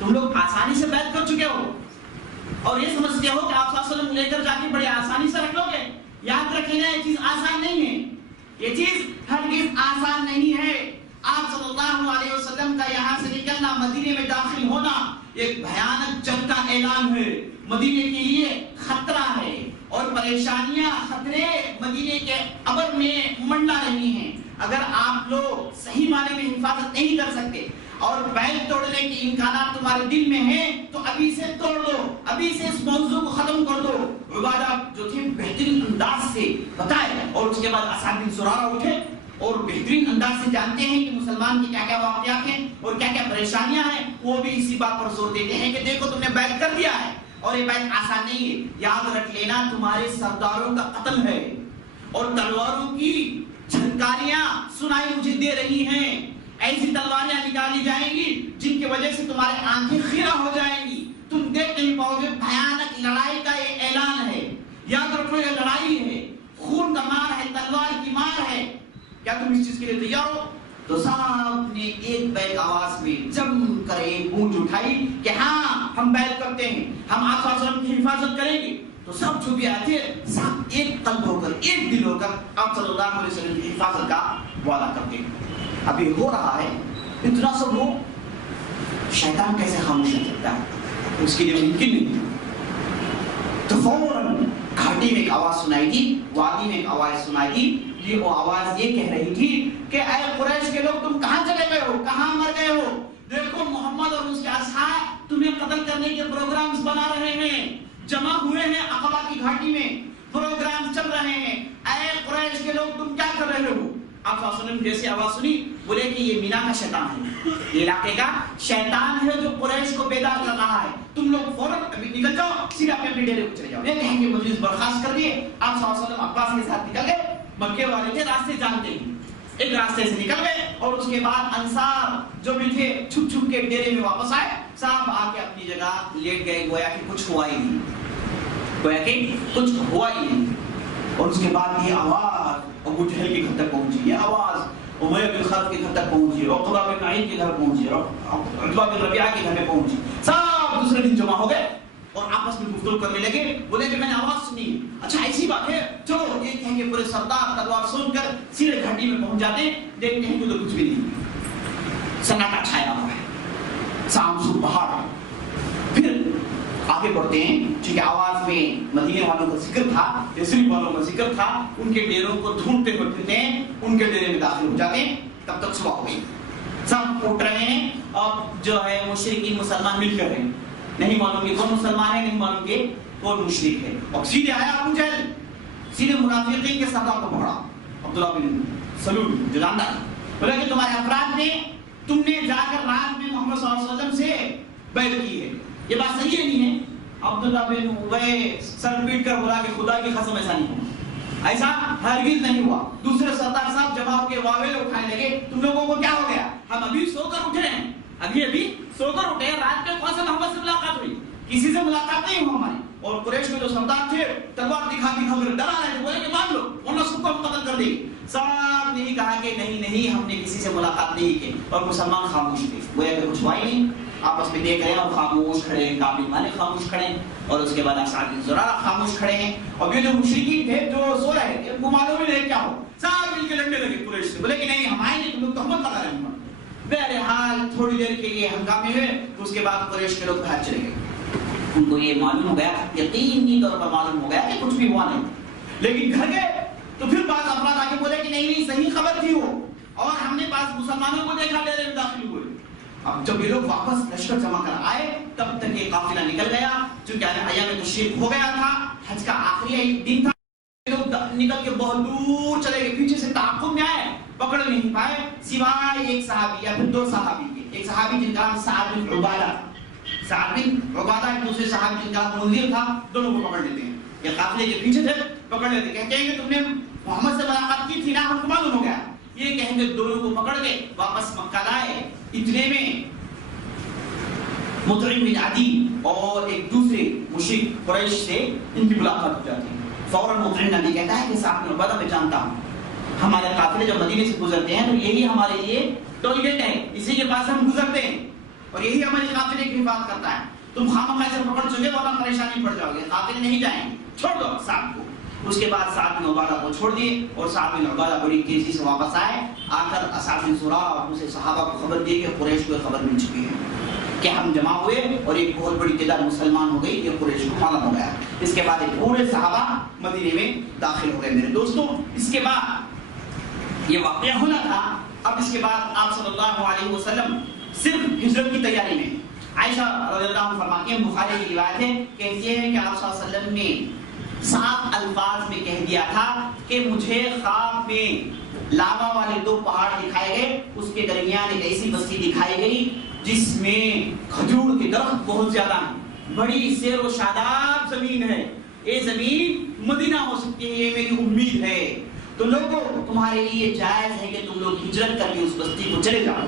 تم لوگ آسانی سے بیعت کر چکے ہو اور یہ سمجھتے ہو کہ آپ صلی اللہ علیہ وسلم لے کر جا کے بڑے آسانی سے رکھ لو گے. یاد رکھیں نا، یہ چیز آسان نہیں ہے، یہ چیز ہرگز آسان نہیں ہے. آپ صلی اللہ علیہ وسلم کا یہاں سے نکلنا، مدینے میں داخل ہونا ایک بھیانک جنگ کا اعلان ہے. مدینے کے لیے خطرہ ہے اور پریشانیاں، خطرے مدینے کے ابر میں منڈلا رہی ہیں. اگر آپ لوگ صحیح معنی میں حفاظت نہیں کر سکتے اور بیعت توڑنے کے امکانات تمہارے دل میں ہیں تو ابھی سے توڑ دو، ابھی سے اس موضوع کو ختم کر دو. عبادہ جو تھے بہترین انداز سے بتائے، اور اس کے بعد اسعد بن زرارہ اٹھے اور بہترین انداز سے جانتے ہیں کہ مسلمان کے کیا کیا واقعات ہیں اور کیا کیا پریشانیاں ہیں. وہ بھی اسی بات پر زور دیتے ہیں کہ دیکھو تم نے بیعت کر دیا ہے اور یہ بیعت آسان نہیں ہے. یاد رکھ لینا تمہارے سرداروں کا قتل ہے اور تلواروں کی جھنکاریاں سنائی مجھے دے رہی ہیں. ایسی تلواریاں نکالی جائیں گی جن کی وجہ سے تمہاری آنکھیں خیرہ ہو جائیں گی، تم دیکھ نہیں پاؤ گے. بھیانک لڑائی کا یہ اعلان ہے. یاد رکھو یہ لڑائی ہے، خون کا مار ہے، تلوار کی مار ہے. کیا تم اس چیز کے لیے تیار ہو؟ تو سب نے ایک بیک آواز میں جم کر ایک گونج اٹھائی کہ ہاں ہم بیعت کرتے ہیں، ہم آپ صلی اللہ علیہ وسلم کی حفاظت کریں گے. تو سب جو بھی آتے سب ایک قلب ہو کر، ایک دل ہو کر آپ صلی اللہ علیہ وسلم کی حفاظت کا وعدہ کرتے ہیں. ابھی ہو رہا ہے اتنا سب ہو، شیطان کیسے خاموش ہو سکتا ہے؟ اس کے لیے ممکن نہیں. تو فوراً گھاٹی میں ایک آواز سنائی دی، وادی میں ایک آواز سنائی دی. یہ وہ آواز یہ کہہ رہی تھی کہ اے قریش کے لوگ تم کہاں چلے گئے ہو، کہاں مر گئے ہو؟ دیکھو محمد اور اس کے اصحاب تمہیں قتل کرنے کے پروگرامز بنا رہے ہیں، جمع ہوئے ہیں عقبہ کی گھاٹی میں، پروگرام چل رہے ہیں. اے قریش کے لوگ تم کیا کر رہے ہو؟ آپ صلی اللہ علیہ وسلم جیسی آواز سنی، بولے کہ یہ مینا کا شیطان ہے، یہ علاقے کا شیطان ہے جو قریش کو بیدار کر رہا ہے. تم لوگ فوراً ابھی نکل جاؤ، سیدھے اپنے اپنے ڈیرے کو چلے جاؤ. یہ کہیں گے مجلس برخاست کر دیے. آپ صلی اللہ علیہ وسلم عباس کے ساتھ نکل گئے. مکے والے تھے راستے جانتے ہیں، ایک راستے سے نکل گئے اور اس کے بعد انصار جو بھی تھے چھپ چھپ کے ڈیرے میں واپس آئے. سب آ کے اپنی جگہ لیٹ گئے، گویا کہ کچھ ہوا ہی نہیں، گویا کہ کچھ ہوا ہی نہیں. اور اس کے بعد یہ آواز ابو جہل کے گھر تک پہنچی، یہ آواز امیہ بن خلف کے گھر تک پہنچی، عقبہ بن نعیم کے گھر پہنچی، عتبہ بن ربیعہ کے گھر میں پہنچی. سب دوسرے دن جمع ہو گئے اور آپس میں گفتگو کرنے لگے. بولے کہ میں نے آواز سنی، اچھا ایسی بات ہے، چلو یہ کہیں گے پورے سردار تلوار سن کر سیدھے گھاٹی میں پہنچ جاتے. دیکھتے ہیں کہ تو کچھ بھی نہیں، سناٹا چھایا ہوا ہے، سامسو پہاڑ. پھر آگے بڑھتے ہیں، چونکہ آواز میں مدینے والوں کا ذکر تھا، یثرب والوں کا ذکر تھا. ان کے ڈیروں کو ڈھونڈتے ہوئے پھرتے ہیں، ان کے ڈیرے میں داخل ہو جاتے ہیں. تب تک صبح ہو گئی، سب اٹھ رہے ہیں اور جو ہے مشرکین مسلمان مل کر ہیں. نہیں معلوم کہ کون مسلمان ہے، نہیں معلوم کہ کون مشرک ہے. اور سیدھے آیا ابو جہل، سیدھے منافقین کے سردار کو پکڑا، عبداللہ بن سلول جو جاندار، بولا کہ تمہارے افراد نے، تم نے جا کر رات میں محمد صلی اللہ علیہ وسلم سے بیعت کی ہے، یہ بات صحیح ہے نہیں ہے؟ عبداللہ بن ابی سر پیٹ کر بولا کہ خدا کی قسم ایسا نہیں ہوا، ایسا ہرگز نہیں ہوا. دوسرے سردار صاحب جمع ہو کے واویل اٹھانے لگے، تم لوگوں کو کیا ہو گیا؟ ہم ابھی سو کر اٹھے ہیں، ابھی سو کر اٹھے، رات میں کون سے محمد سے ملاقات ہوئی؟ کسی سے ملاقات نہیں ہوا ہماری. اور قریش میں جو سردار تھے تلوار دکھا کر ڈرا رہے تھے، بولے کہ مان لو ورنہ سب کو ہم قتل کر دیں گے. سب نے کہا کہ نہیں ہم نے کسی سے ملاقات نہیں کی. اور مسلمان خاموش تھے، گویا کہ کچھ ہوا ہی نہیں. آپس میں دیکھ رہے ہیں اور خاموش کھڑے ہیں، کابل والے خاموش کھڑے ہیں، اور اس کے بعد اسعد بن زرارہ خاموش کھڑے ہیں. اور یہ جو مشرکین تھے جو سو رہے تھے، ان کو معلوم ہی نہیں کیا ہو، سب مل کے لڑنے لگے قریش سے. بولے کہ نہیں ہم آئے نہیں، تم لوگ تہمت لگا رہے ہیں. بہرحال تھوڑی دیر کے لیے ہنگامے ہوئے، تو اس کے بعد قریش کے لوگ بھاگ چلے گئے. ان کو یہ معلوم ہو گیا، یقینی طور پر معلوم ہو گیا کہ کچھ بھی ہوا نہیں. لیکن گھر گئے تو پھر بعض افراد آگے بولے کہ نہیں صحیح خبر تھی وہ، اور ہم نے بعض مسلمانوں کو دیکھا ڈیرے میں داخل ہوئے. اب جب یہ لوگ واپس لشکر جمع کر آئے تب تک یہ قافلہ نکل گیا، چونکہ ایام تشریق ہو گیا تھا، حج کا آخری دن تھا. لوگ نکل کے بہت دور چلے گئے، پیچھے سے تعاقب میں آئے، پکڑ نہیں پائے سوائے ایک صحابی یا پھر دو صحابی کے. ایک صحابی جن کا نام سعد بن عبادہ، سعد بن عبادہ، ایک دوسرے صحابی جن کا نام منذر تھا. دونوں کو پکڑ لیتے ہیں، یہ قافلے کے پیچھے تھے، پکڑ لیتے، کہتے ہیں کہ تم نے محمد سے ملاقات کی تھی نا، ہم کو معلوم ہو گیا. یہ کہیں گے دونوں کو پکڑ کے واپس مکہ لائے. اتنے میں مطعم بن عدی اور ایک دوسرے مشرک قریش سے ان کی ملاقات ہو جاتی ہے. فوراً مطعم نبی کہتا ہے کہ سعد بن عبادہ میں جانتا ہوں, ہمارے قافلے جب مدینے سے گزرتے ہیں تو یہی ہمارے لیے ٹول گیٹ ہے, اسی کے پاس ہم گزرتے ہیں اور یہی ہمارے قافلے کی حفاظت کرتا ہے. تم خامخواہ سے پکڑ چکے ورنہ پریشانی پڑ جاؤ گے, قافلے نہیں جائیں گے, چھوڑ دو سعد کو. اس کے بعد سعد بن عبادہ کو چھوڑ دیے اور سعد بن عبادہ بڑی تیزی سے واپس آئے. آ کر اسعد بن زرارہ اور دوسرے صحابہ کو خبر دی کہ قریش کو خبر مل چکی ہے کہ ہم جمع ہوئے اور ایک بہت بڑی تعداد مسلمان ہو گئی, یہ قریش کو معلوم ہو گیا. اس کے بعد ایک پورے صحابہ مدینے میں داخل ہو گئے. میرے دوستوں, اس کے بعد یہ واقعہ ہونا تھا. اب اس کے بعد آپ صلی اللہ علیہ وسلم صرف ہجرت کی تیاری میں. عائشہ رضی اللہ عنہ فرماتی ہیں, بخاری کی روایت ہے, کہتی ہے کہ آپ صلی اللہ علیہ وسلم نے صاف الفاظ میں کہہ دیا تھا کہ مجھے خواب میں لاوا والے 2 پہاڑ دکھائے گئے, اس کے درمیان ایک ایسی بستی دکھائی گئی جس میں کھجور کے درخت بہت زیادہ ہیں, بڑی سیر و شاداب زمین ہے, یہ زمین مدینہ ہو سکتی ہے, یہ میری امید ہے. تو لوگوں, تمہارے لیے جائز ہے کہ تم لوگ ہجرت کر کے اس بستی کو چلے جاؤ.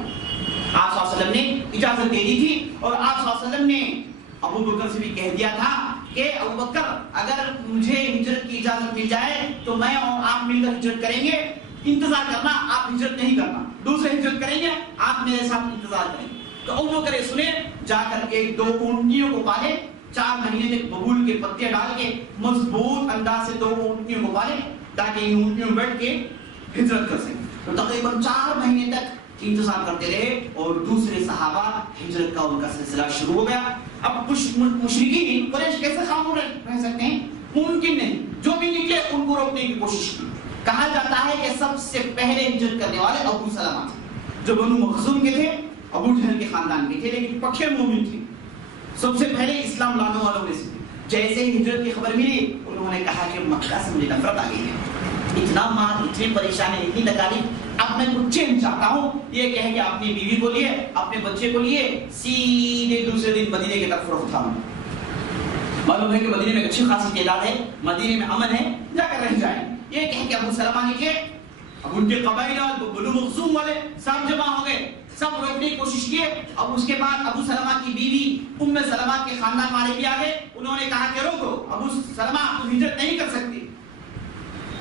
آپ صلی اللہ علیہ وسلم نے اجازت دے دی تھی اور آپ صلی اللہ علیہ وسلم نے ابو بکر سے بھی کہہ دیا تھا کہ ابو بکر اگر مجھے ہجرت کی اجازت مل جائے تو میں اور آپ مل کر ہجرت کریں گے, انتظار کرنا, آپ ہجرت نہیں کرنا, دوسرے ہجرت کریں گے, آپ میرے ساتھ انتظار کریں گے. تو ابو بکر سنے, جا کر 1-2 اونٹنیوں کو پالے, 4 مہینے تک ببول کے پتے ڈال کے مضبوط انداز سے 2 اونٹنیوں کو پالے تاکہ ان اونٹنیوں بیٹھ کے ہجرت کر سکیں. تو تقریباً 4 مہینے تک انتظار کرتے رہے اور دوسرے صحابہ ہجرت کا ان کا سلسلہ شروع ہو گیا. اب کچھ مشرکین قریش کیسے خاموش رہ سکتے ہیں؟ ممکن نہیں. جو بھی نکلے ان کو روکنے کی کوشش کی. کہا جاتا ہے کہ سب سے پہلے ہجرت کرنے والے ابو سلمہ تھے, جو بنو مخزوم کے تھے, ابو جہل کے خاندان کے تھے, لیکن پکے مومن تھے, سب سے پہلے اسلام لانے والوں میں سے. جیسے ہی ہجرت کی خبر ملی انہوں نے کہا کہ مکہ سے مجھے نفرت آ گئی ہے, اتنا مار, اتنی پریشانی, اتنی تکالیف, اب میں کچھ چینج چاہتا ہوں. یہ کہہ کے اپنی بیوی کو لیے, اپنے بچے کو لیے سیدھے دوسرے دن مدینے کی طرف رخ اٹھانا. معلوم ہے کہ مدینے میں اچھی خاصی تعداد ہے, مدینے میں امن ہے, جا کر رہ جائیں. یہ کہہ کے ابو سلمہ نکلے. اب ان کے قبائل والے, بنو مخزوم والے سب جمع ہو گئے, سب روکنے کی کوشش کیے. اب اس کے بعد ابو سلمہ کی بیوی ام سلمہ کے خاندان والے بھی آ گئے. انہوں نے کہا کہ روکو ابو سلمہ, تم ہجرت نہیں کر سکتی,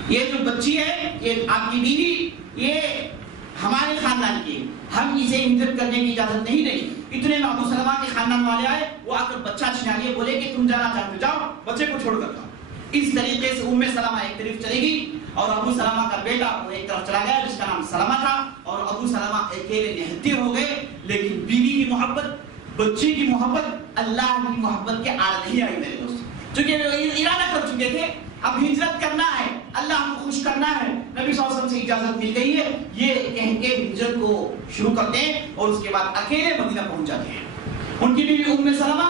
یہ جو بچی ہے, یہ آپ کی بیوی, یہ ہمارے خاندان کی, ہم اسے ہجرت کرنے کی اجازت نہیں دیں گے. اتنے میں ابو سلمہ کے خاندان والے آئے, وہ آ کر بچہ چھنا لیے, بولے کہ تم جانا چاہتے جاؤ, بچے کو چھوڑ کر جاؤ. اس طریقے سے ام سلمہ ایک طرف چلے گئی اور ابو سلمہ کا بیٹا وہ ایک طرف چلا گیا جس کا نام سلمہ تھا, اور ابو سلمہ اکیلے نہتے ہو گئے. لیکن بیوی کی محبت, بچے کی محبت, اللہ کی محبت کے آڑ نہیں آئی میرے دوست, چونکہ ارادہ کر چکے تھے اب ہجرت کرنا ہے, اللہ کو خوش کرنا ہے, نبی صلی اللہ علیہ وسلم سے اجازت مل گئی ہے, یہ کہہ کے ہجرت کو شروع کرتے ہیں اور اس کے بعد اکیلے مدینہ پہنچ جاتے ہیں. ان کی بیوی ام سلمہ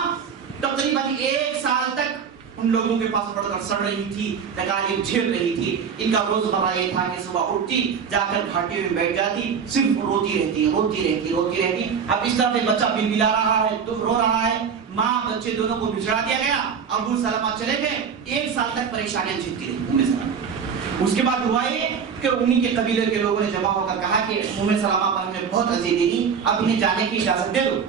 تقریباً 1 سال تک ان لوگوں کے پاس پڑھ کر سڑ رہی تھی, تکالیف جھیل رہی تھی. ان کا روزمرہ یہ تھا کہ صبح اٹھتی, جا کر گھاٹی میں بیٹھ جاتی, صرف روتی رہتی. اب اس طرح سے بچہ بلبلا رہا ہے, رو رہا ہے, ماں بچے دونوں کو بچھڑا دیا گیا. ابو سلمہ چلے گئے, 1 سال تک پریشانیاں جھیلتی رہی ام سلمہ. اس کے بعد ہوا یہ کہ انہی کے قبیلے کے لوگوں نے جمع ہو کر کہا کہ ام سلمہ پر ہمیں بہت اذیتیں دی, اب انہیں جانے کی اجازت دے دو.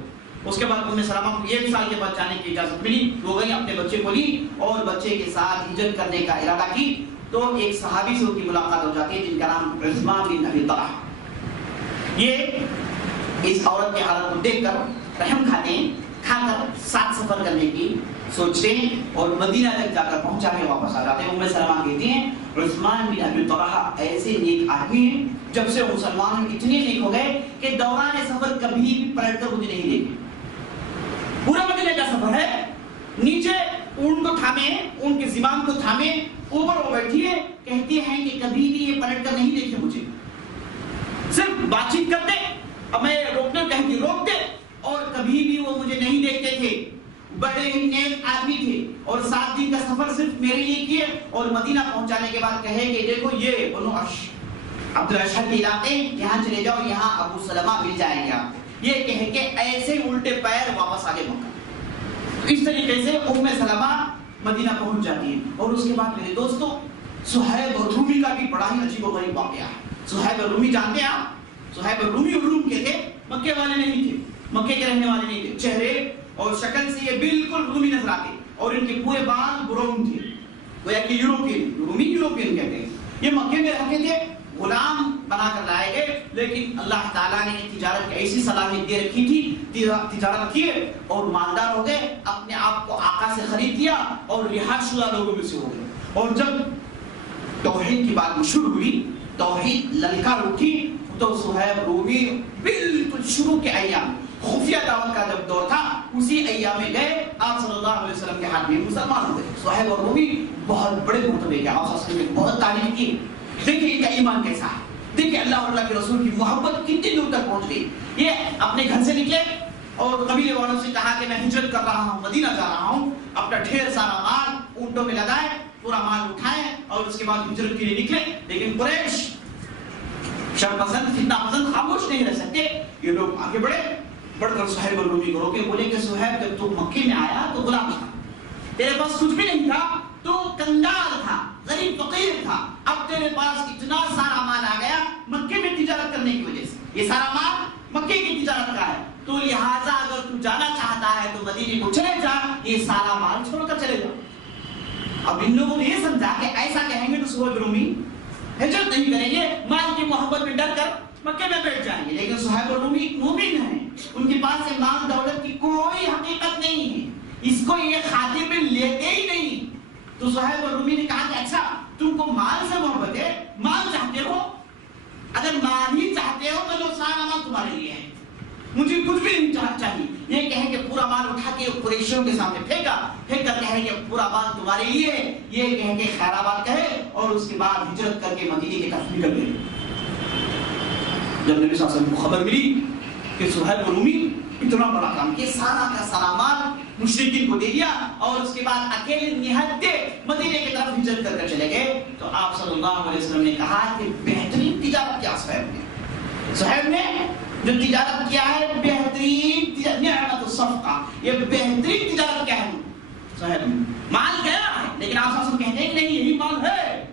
اس کے بعد ام سلمہ کو 1 سال کے بعد جانے کی اجازت ملی. وہ گئی, اپنے بچے کو لی اور بچے کے ساتھ ہجرت کرنے کا ارادہ کی. تو ایک صحابی سے ان کی ملاقات ہو جاتی ہے جن کا نام عثمان بن ابی طلحہ. یہ اس عورت کی حالت کو دیکھ کر رحم کھاتے ہیں, کھا کر ساتھ سفر کرنے کی سوچتے ہیں اور مدینہ تک جا کر پہنچا کے واپس آ جاتے ہیں. ام سلمہ کہتی ہیں عثمان بن ابی طلحہ ایسے نیک آدمی ہیں, جب سے مسلمان اتنے نیک ہو گئے کہ دوران سفر کبھی بھی پلٹ کر مجھے نہیں دیکھے. پورا مدینہ کا سفر ہے, نیچے اونٹ کو تھامے, اونٹ کے زمام کو تھامے, اوپر وہ بیٹھی ہے, کہتی ہیں کہ کبھی بھی یہ پلٹ کر نہیں دیکھے مجھے, صرف بات چیت کرتے, اب میں روکنے کہتی روکتے, اور کبھی بھی وہ مجھے نہیں دیکھتے تھے. بڑے ہی نیک آدمی تھے اور 7 دن کا سفر صرف میرے لیے کیے اور مدینہ پہنچانے کے بعد کہے کہ دیکھو یہ بنو عبد الاشہر کے علاقے, یہاں چلے جاؤ, یہاں ابو سلمہ مل جائیں گے آپ. یہ کہہ کے ایسے الٹے پیر واپس آگے مکہ. اس طریقے سے ام سلمہ مدینہ پہنچ جاتی ہے. اور اس کے بعد میرے دوستوں صہیب رومی کا بھی بڑا ہی عجیب و غریب واقعہ ہے. صہیب رومی جانتے ہیں آپ؟ صہیب رومی روم کے تھے, مکے والے نہیں تھے, مکے کے رہنے والے نہیں تھے. چہرے اور شکل سے یہ بالکل رومی نظر آتے اور ان کے پورے بال برون تھے، گویا کہ یوروپین، رومی یوروپین کہتے ہیں. یہ مکے میں رہتے تھے، غلام بنا کر لائے گئے، لیکن اللہ تعالیٰ نے تجارت کی ایسی صلاحیت دے رکھی تھی، تجارت کیے اور مالدار ہو گئے، اپنے آپ کو آقا سے خرید دیا اور رہائش شدہ لوگوں میں سے ہو گئے. اور جب توحید کی بات مشہور ہوئی، توحید للکار اٹھی، تو صہیب رومی بالکل شروع کے ایام خفیہ دعوت کا جب دور تھا، اسی ایام میں گئے، آپ صلی اللہ علیہ وسلم کے ہاتھ میں مسلمان ہوئے. صہیب اور رومی بہت بڑے مرتبے کے، آپ صلی اللہ علیہ وسلم نے بہت تعریف کی. دیکھیں ان کا ایمان کیسا ہے، دیکھیں اللہ اور اللہ کے رسول کی محبت کتنی دور تک پہنچ گئی. یہ اپنے گھر سے نکلے اور قبیلے والوں سے کہا کہ میں ہجرت کر رہا ہوں، مدینہ جا رہا ہوں. اپنا ڈھیر سارا مال اونٹوں میں لگائے، پورا مال اٹھائے اور اس کے بعد ہجرت کے لیے نکلے. لیکن قریش شر پسند، فتنہ پسند خاموش نہیں رہ سکتے. یہ لوگ آگے بڑھ کر صہیب الرومی کو روکے، بولے کہ صہیب جب تو مکے میں آیا تو غلام تھا، تیرے پاس کچھ بھی نہیں تھا، تو کنگال تھا، غریب فقیر تھا. اب تیرے پاس اتنا سارا مال آ گیا مکے میں تجارت کرنے کی وجہ سے. یہ سارا مال مکے کی تجارت کا ہے، تو لہٰذا اگر تو جانا چاہتا ہے تو مدینے کو چلے جا، یہ سارا مال چھوڑ کر چلے جا. اب ان لوگوں نے یہ سمجھا کہ ایسا کہیں گے تو صہیب رومی ہجرت نہیں کریں گے، مال کی محبت میں ڈر کر مکے میں بیٹھ جائیں گے. لیکن صہیب رومی مومن ہیں، ان کے پاس سے مال دولت کی کوئی حقیقت نہیں ہے، اس کو یہ خاطر میں لیتے ہی نہیں. تو صہیب رومی نے کہا کہ اچھا تم کو مال سے محبت ہے، مال چاہتے ہو، اگر مال ہی چاہتے ہو تو سارا مال تمہارے لیے ہے، مجھے کچھ بھی نہیں چاہیے. یہ کہیں کہ پورا مال اٹھا کے قریشیوں کے سامنے پھینک کر کہیں کہ پورا مال تمہارے لیے ہے، یہ کہیں کہ خیر آباد کہے اور اس کے بعد ہجرت کر کے مدینے کی طرف نکل گئے. جب نبی صلی اللہ علیہ وسلم کو خبر ملی کہ صہیب رومی اتنا بڑا کام کیا، سارا کا سارا مال مشرکین کو دے دیا اور اس کے بعد اکیلے نہتے مدینے کی طرف ہجرت کر چلے گئے، تو آپ صلی اللہ علیہ وسلم نے کہا کہ بہترین تجارت کیا صہیب نے جو تجارت کیا ہے، بہترین نعمت الصفقہ، یہ بہترین تجارت کیا ہے صہیب نے. مال گیا ہے لیکن آپ صلی اللہ علیہ وسلم کہتے ہیں کہ نہیں یہی مال ہے.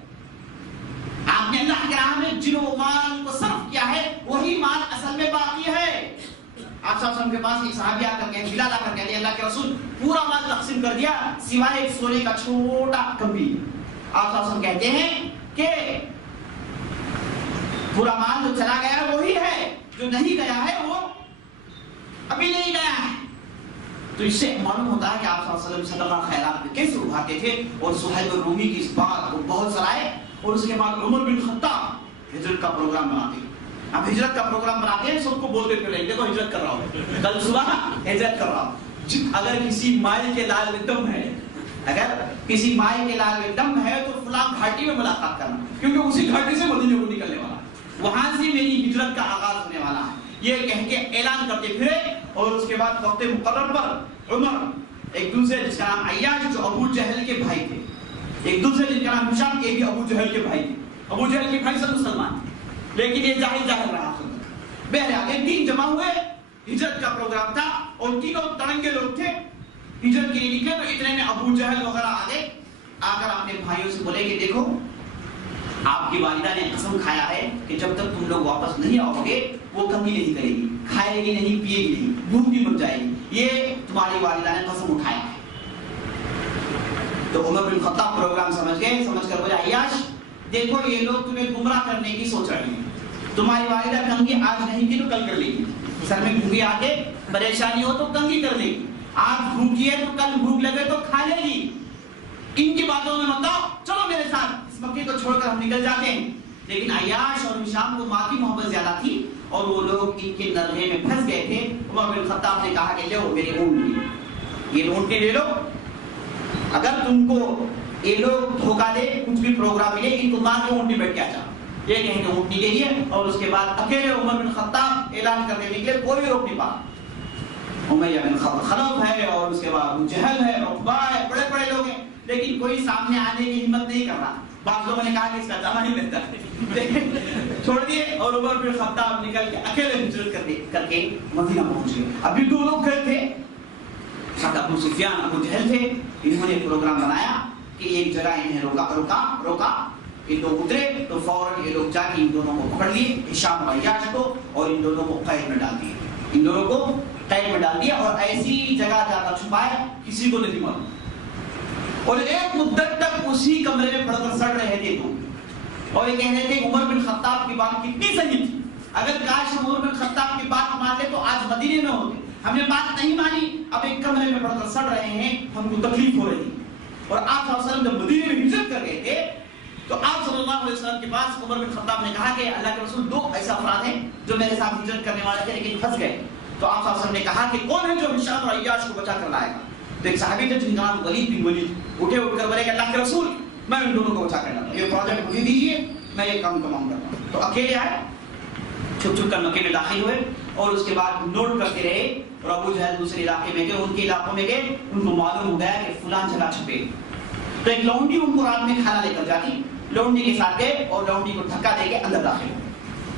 آپ نے اللہ کے راہ میں جن مال کو صرف کیا ہے وہی مال اصل میں باقی ہے. آپ صلی اللہ علیہ وسلم کے پاس ایک صحابی آ کر کہتے، بلال آ کر کہتے ہیں اللہ کے رسول پورا مال تقسیم کر دیا سوائے ایک سونے کا چھوٹا کمبی. آپ صلی اللہ علیہ وسلم کہتے ہیں کہ پورا مال جو چلا گیا ہے وہی ہے، جو نہیں گیا ہے وہ ابھی نہیں گیا ہے. تو اس سے معلوم ہوتا ہے کہ آپ صلی اللہ علیہ وسلم صدقہ خیرات میں کیسے ابھارتے تھے. اور صہیب رومی کی اس بات کو بہت سرائے اور اس کے بعد عمر بن خطاب ہجرت کا پروگرام بناتے ہیں. اب ہجرت کا پروگرام بناتے ہیں، سب کو بولتے پھر دیکھو ہجرت کر رہا ہوں، کل صبح ہجرت کر رہا ہوں. اگر کسی مائی کے لال میں دم ہے، اگر کسی مائی کے لال میں دم ہے تو فلاں گھاٹی میں ملاقات کرنا، کیونکہ اسی گھاٹی سے مدینے کو نکلنے والا، وہاں سے میری ہجرت کا آغاز ہونے والا ہے. یہ کہہ کے اعلان کرتے پھرے اور اس کے بعد وقت مقرر پر عمر ایک دوسرے جس کا نام عیاش جو ابو جہل کے بھائی تھے، ایک دوسرے جن کا نام ہشام یہ بھی ابو جہل کے بھائی تھے. ابو جہل کے بھائی سب مسلمان تھے لیکن یہ جاہل رہا. بہرحال یہ تین جمع ہوئے، ہجرت کا پروگرام تھا اور تینوں تڑنگے لوگ تھے، ہجرت کے لیے نکلے. تو اتنے میں ابو جہل وغیرہ آگے آ کر اپنے بھائیوں سے بولے کہ دیکھو آپ کی والدہ نے قسم کھایا ہے کہ جب تک تم لوگ واپس نہیں آؤ گے وہ کمی نہیں کرے گی، کھائے گی نہیں، پیے گی نہیں، بھوک بھی مر جائے گی، یہ تمہاری والدہ نے قسم اٹھایا ہے. تو عمر بن خطاب پروگرام سمجھ کر بولے عیاش دیکھو یہ لوگ تمہیں گمراہ کرنے کی سوچ رہے ہیں، تمہاری والدہ کنگھی آج نہیں کی تو کل کر لے گی، سر میں بھوکی آ کے پریشانی ہو تو کنگھی کر لے گی، آج بھوکی ہے تو کل بھوک لگے تو کھا لے گی، ان کی باتوں میں مت آؤ، چلو میرے ساتھ اس مکے کو چھوڑ کر ہم نکل جاتے ہیں. لیکن عیاش اور ہشام کو ماں کی محبت زیادہ تھی اور وہ لوگ ان کے نرغے میں پھنس گئے تھے. عمر بن خطاب نے کہا کہ لو میری اونٹ، یہ اونٹیں لے لو، اگر تم کو یہ لوگ دھوکہ دے کچھ بھی پروگرام ملے ان کو مار کے اونٹی بیٹھ کے آ جاؤ. یہ کہیں کہ اونٹنی کے لیے اور اس کے بعد اکیلے عمر بن خطاب اعلان کرنے نکلے، کوئی بھی روک نہیں پا. امیہ بن خلف ہے اور اس کے بعد ابو جہل ہے، عقبہ ہے، بڑے بڑے لوگ ہیں لیکن کوئی سامنے آنے کی ہمت نہیں کر رہا. بعض لوگوں نے کہا کہ اس کا جامع ہی بہتر ہے، چھوڑ دیے اور عمر بن خطاب نکل کے اکیلے ہجرت کر کے مدینہ پہنچ گئے. ابھی دو لوگ گئے تھے، ابو سفیان ابو جہل تھے. انہوں نے پروگرام بنایا کہ ایک جگہ انہیں روکا، یہ لوگ اترے تو فوراً یہ لوگ جا کے ان دونوں کو پکڑ لیے، ہشام اور عیاش کو، اور ان دونوں کو قید میں ڈال دیے. ان دونوں کو قید میں ڈال دیا اور ایسی جگہ جا کر چھپایا کسی کو نہیں معلوم. اور ایک مدت تک اسی کمرے میں پڑھ کر سڑ رہے تھے تو. اور یہ کہہ رہے تھے عمر بن خطاب کی بات کتنی صحیح تھی, اگر کاش عمر بن خطاب کی بات مان لے تو آج مدینے میں ہوتے. ہم نے بات نہیں مانی, اب ایک کمرے میں پڑھ کر سڑ رہے ہیں, ہم کو تکلیف ہو رہی. اور آپ صلی اللہ علیہ وسلم جب مدینے میں ہجرت کر گئے تھے تو آپ صلی اللہ علیہ وسلم کے پاس عمر بن خطاب نے کہا کہ اللہ کے رسول دو ایسا افراد ہیں جو میرے ساتھ ہجرت کرنے والے تھے لیکن پھنس گئے. تو آپ صلی اللہ علیہ وسلم نے کہا کہ کون ہے جو ہشام اور عیاش کو بچا کر لائے گا؟ تو ایک صحابی تھے جن کا نام ولید بن ولید اٹھے اٹھ کر بولے کہ اللہ کے رسول میں ان دونوں کو بچا کر لاؤں, یہ پروجیکٹ مجھے دیجیے, میں یہ کام تمام کرتا ہوں. تو اکیلے آئے, چھپ چھپ کر مکے میں داخل ہوئے اور اس کے بعد نوٹ کرتے رہے. اور ابو جہل دوسرے علاقے میں گئے, ان کے علاقوں میں گئے, ان کو معلوم ہو گیا کہ فلان جگہ چھپے. تو ایک لونڈی ان کو رات میں کھانا لے کر جاتی, لونڈی کے ساتھ گئے اور لونڈی کو دھکا دے کے اندر داخل ہوئے.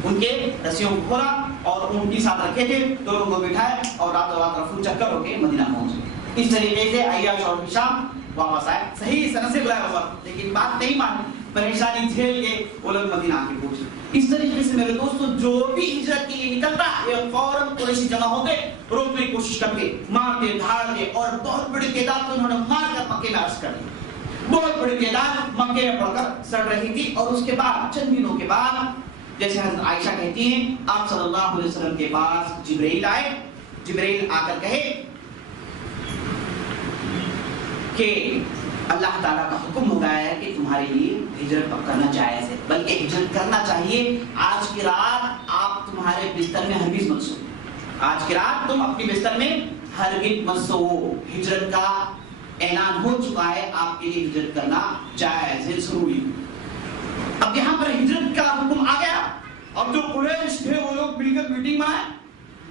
ان کے رسیوں کو کھولا اور اونٹی ساتھ رکھے تھے, دونوں کو بٹھائے اور راتوں رات رفو چکر ہو کے مدینہ پہنچ گئے. اس طریقے سے عیاش اور ہشام واپس آئے, صحیح سند سے بلایا ہوا, لیکن بات نہیں مانی, پریشانی جھیل کے وہ لوگ مدینہ آ کے پہنچے. اس طریقے سے میرے دوستو جو بھی ہجرت کے لیے نکلتا یہ فوراً قریشی جمع ہوتے, روکنے کی کوشش کرتے, مارتے دھاڑتے, اور بہت بڑی تعداد کو انہوں نے مار کر مکے میں عرض کر دی. بہت بڑی تعداد مکے میں پڑھ کر سڑ رہی تھی. اور اس کے بعد چند دنوں کے بعد جیسے حضرت عائشہ کہتی ہیں آپ صلی اللہ علیہ وسلم کے پاس جبرائیل آئے. جبرائیل آ کر کہے کہ اللہ تعالیٰ کا حکم ہو گیا ہے کہ تمہارے لیے ہجرت کرنا جائز ہے, بلکہ ہجرت کرنا چاہیے. آج کی رات آپ تمہارے بستر میں ہرگز مت سو, آج کی رات تم اپنی بستر میں ہرگز مت سو. ہجرت کا اعلان ہو چکا ہے, آپ کے لیے ہجرت کرنا جائز ہے, ضروری. اب یہاں پر ہجرت کا حکم آ گیا. اب جو قریش تھے وہ لوگ مل کر میٹنگ بنائے,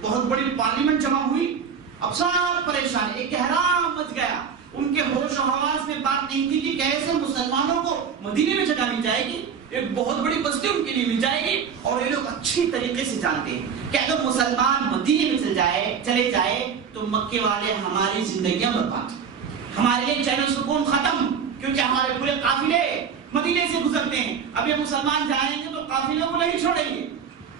بہت بڑی پارلیمنٹ جمع ہوئی. اب سب پریشان, ایک احرام مچ گیا. ان کے ہوش و حواس میں بات نہیں تھی کہ کیسے مسلمانوں کو مدینے میں جگہ مل جائے گی, ایک بہت بڑی بستی ان کے لیے مل جائے گی. اور یہ لوگ اچھی طریقے سے جانتے ہیں کہ اگر مسلمان مدینے میں چلے جائے تو مکے والے ہماری زندگیاں برباد, ہمارے لیے چین و سکون ختم, کیونکہ ہمارے پورے قافلے مدینے سے گزرتے ہیں. اب یہ مسلمان جائیں گے تو قافلوں کو نہیں چھوڑیں گے,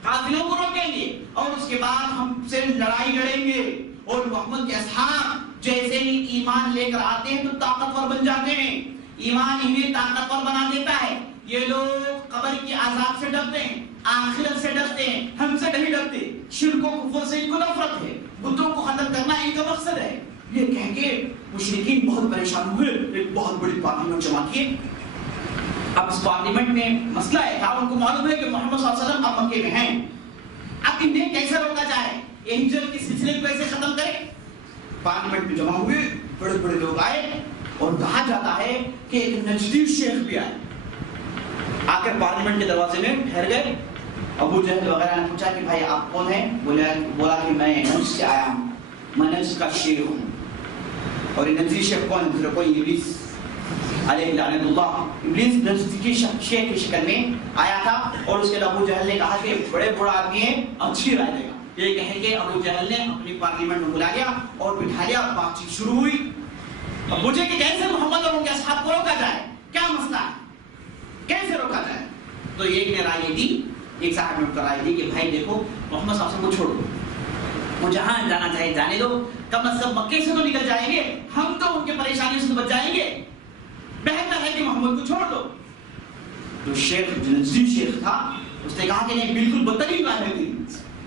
قافلوں کو روکیں گے, اور اس کے بعد ہم سے لڑائی لڑیں گے. اور محمد کے اصحاب جیسے ہی ایمان لے کر آتے ہیں تو طاقتور بن جاتے ہیں, ایمان انہیں طاقتور بنا دیتا ہے. یہ لوگ قبر کی عذاب سے ڈرتے ہیں, آخرت سے ڈرتے ہیں, ہم سے نہیں ڈرتے. شرک و کفر سے ان کو نفرت ہے, بتوں کو ختم کرنا ان کا مقصد ہے. یہ کہہ کے مشرکین بہت پریشان ہوئے, ایک بہت بڑی پارلیمنٹ جمع کیے. اب اس پارلیمنٹ میں مسئلہ ہے تھا, ان کو معلوم ہے کہ محمد صلی اللہ علیہ وسلم اب مکے میں ہیں. اب انہیں کیسے روکا جائے, یہ ہجرت کی سلسلے کو کیسے ختم کریں. پارلیمنٹ میں جمع ہوئے, بڑے بڑے لوگ آئے, اور کہا جاتا ہے کہ ایک نجدی شیخ بھی آئے, آ کر پارلیمنٹ کے دروازے میں ٹھہر گئے. ابو جہل وغیرہ نے پوچھا کہ بھائی آپ کون ہیں؟ بولا کہ میں نجد سے آیا ہوں, میں نجد کا شیخ ہوں. اور یہ نجدی شیخ کون ہے؟ دوسرا کوئی ابلیس علیہ لعنت اللہ. ابلیس نجد کی شیخ کی شکل میں آیا تھا. اور اس کے بعد ابو جہل نے کہا کہ بڑے بڑا آدمی ہے, اچھی رائے دے گا. یہ کہہ کے ابو جہل نے اپنی پارلیمنٹ میں بلا لیا اور بٹھا لیا. بات چیت شروع ہوئی. اب پوچھے کہ کیسے محمد اور ان کے اصحاب کو روکا جائے, کیا مسئلہ ہے, کیسے روکا جائے. تو ایک نے رائے دی, ایک صاحب نے اٹھ کر رائے دی کہ بھائی دیکھو محمد صاحب سے کو چھوڑو, وہ جہاں جانا چاہے جانے دو, کم از کم مکے سے تو نکل جائیں گے, ہم تو ان کے پریشانیوں سے بچ جائیں گے, بہتر ہے کہ محمد کو چھوڑ دو. تو شیخ جنسی شیخ تھا, اس نے کہا کہ نہیں بالکل بدترین رائے ہے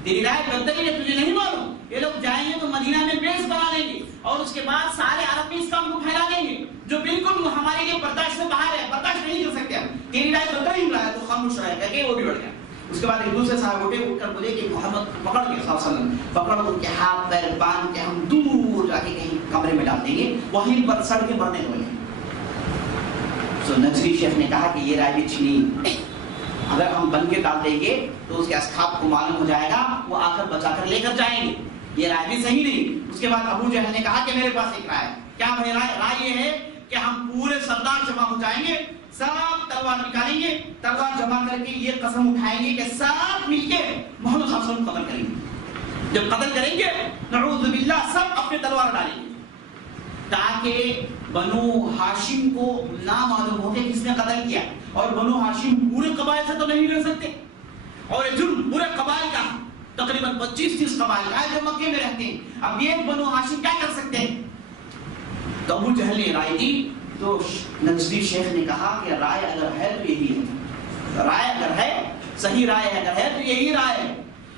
تیری رائے بدترین ہے, تجھے نہیں معلوم یہ لوگ جائیں گے تو مدینہ میں بیس بنا لیں گے اور اس کے بعد سارے عرب میں اس کام کو پھیلا دیں گے جو بالکل ہمارے لیے برداشت سے باہر ہے, برداشت نہیں کر سکتے ہم. تیری رائے بدترین رائے, تو خاموش رائے کہہ کے وہ بھی بڑھ گیا. اس کے بعد ایک دوسرے صاحب اٹھے, اٹھ کر بولے کہ محمد پکڑ کے صلی اللہ علیہ وسلم پکڑ ان کے ہاتھ پیر باندھ کے ہم دور جا کے کہیں کمرے میں ڈال دیں گے, وہیں پر سڑ کے مرنے والے ہیں. تو نجری شیخ نے کہا کہ یہ رائے بھی چھینی, اگر ہم بن کے ڈال دیں گے تو اس کے اصحاب کو معلوم ہو جائے گا, وہ آ کر بچا کر لے کر جائیں گے, یہ رائے بھی صحیح نہیں. اس کے بعد ابو جہل نے کہا کہ میرے پاس ایک رائے. کیا بھائی رائے یہ ہے کہ ہم پورے سردار جمع ہو جائیں گے, سب تلوار نکالیں گے, تلوار جمع کر کے یہ قسم اٹھائیں گے کہ سب مل کے محمد صلی اللہ علیہ وسلم قتل کریں گے. جب قتل کریں گے نعوذ باللہ سب اپنے تلوار ڈالیں گے, تاکہ بنو ہاشم کو نہ معلوم ہو کہ کس نے قتل کیا. اور بنو ہاشم پورے قبائل سے تو نہیں لڑ سکتے, اور یہ جرم پورے قبائل کا, تقریباً 25-30 قبائل کا جو مکے میں رہتے ہیں. اب یہ بنو ہاشم کیا کر سکتے ہیں؟ تو ابو جہل نے رائے دی. تو نجدی شیخ نے کہا کہ رائے اگر ہے تو یہی ہے، رائے اگر ہے، صحیح رائے اگر ہے تو یہی رائے ہے.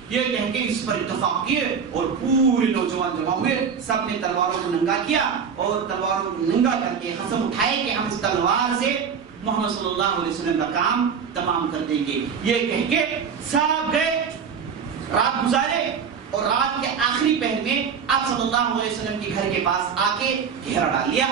یہ کہہ کے اس پر اتفاق کیے اور پورے نوجوان جمع ہوئے. سب نے تلواروں کو ننگا کیا اور تلواروں کو ننگا کر کے قسم اٹھائے کہ ہم اس تلوار سے محمد صلی اللہ علیہ وسلم کا کام تمام کر دیں گے. یہ کہہ کے سب گئے، رات گزارے اور رات کے آخری پہر میں آپ صلی اللہ علیہ وسلم کے گھر کے پاس آ کے گھیرا ڈال لیا.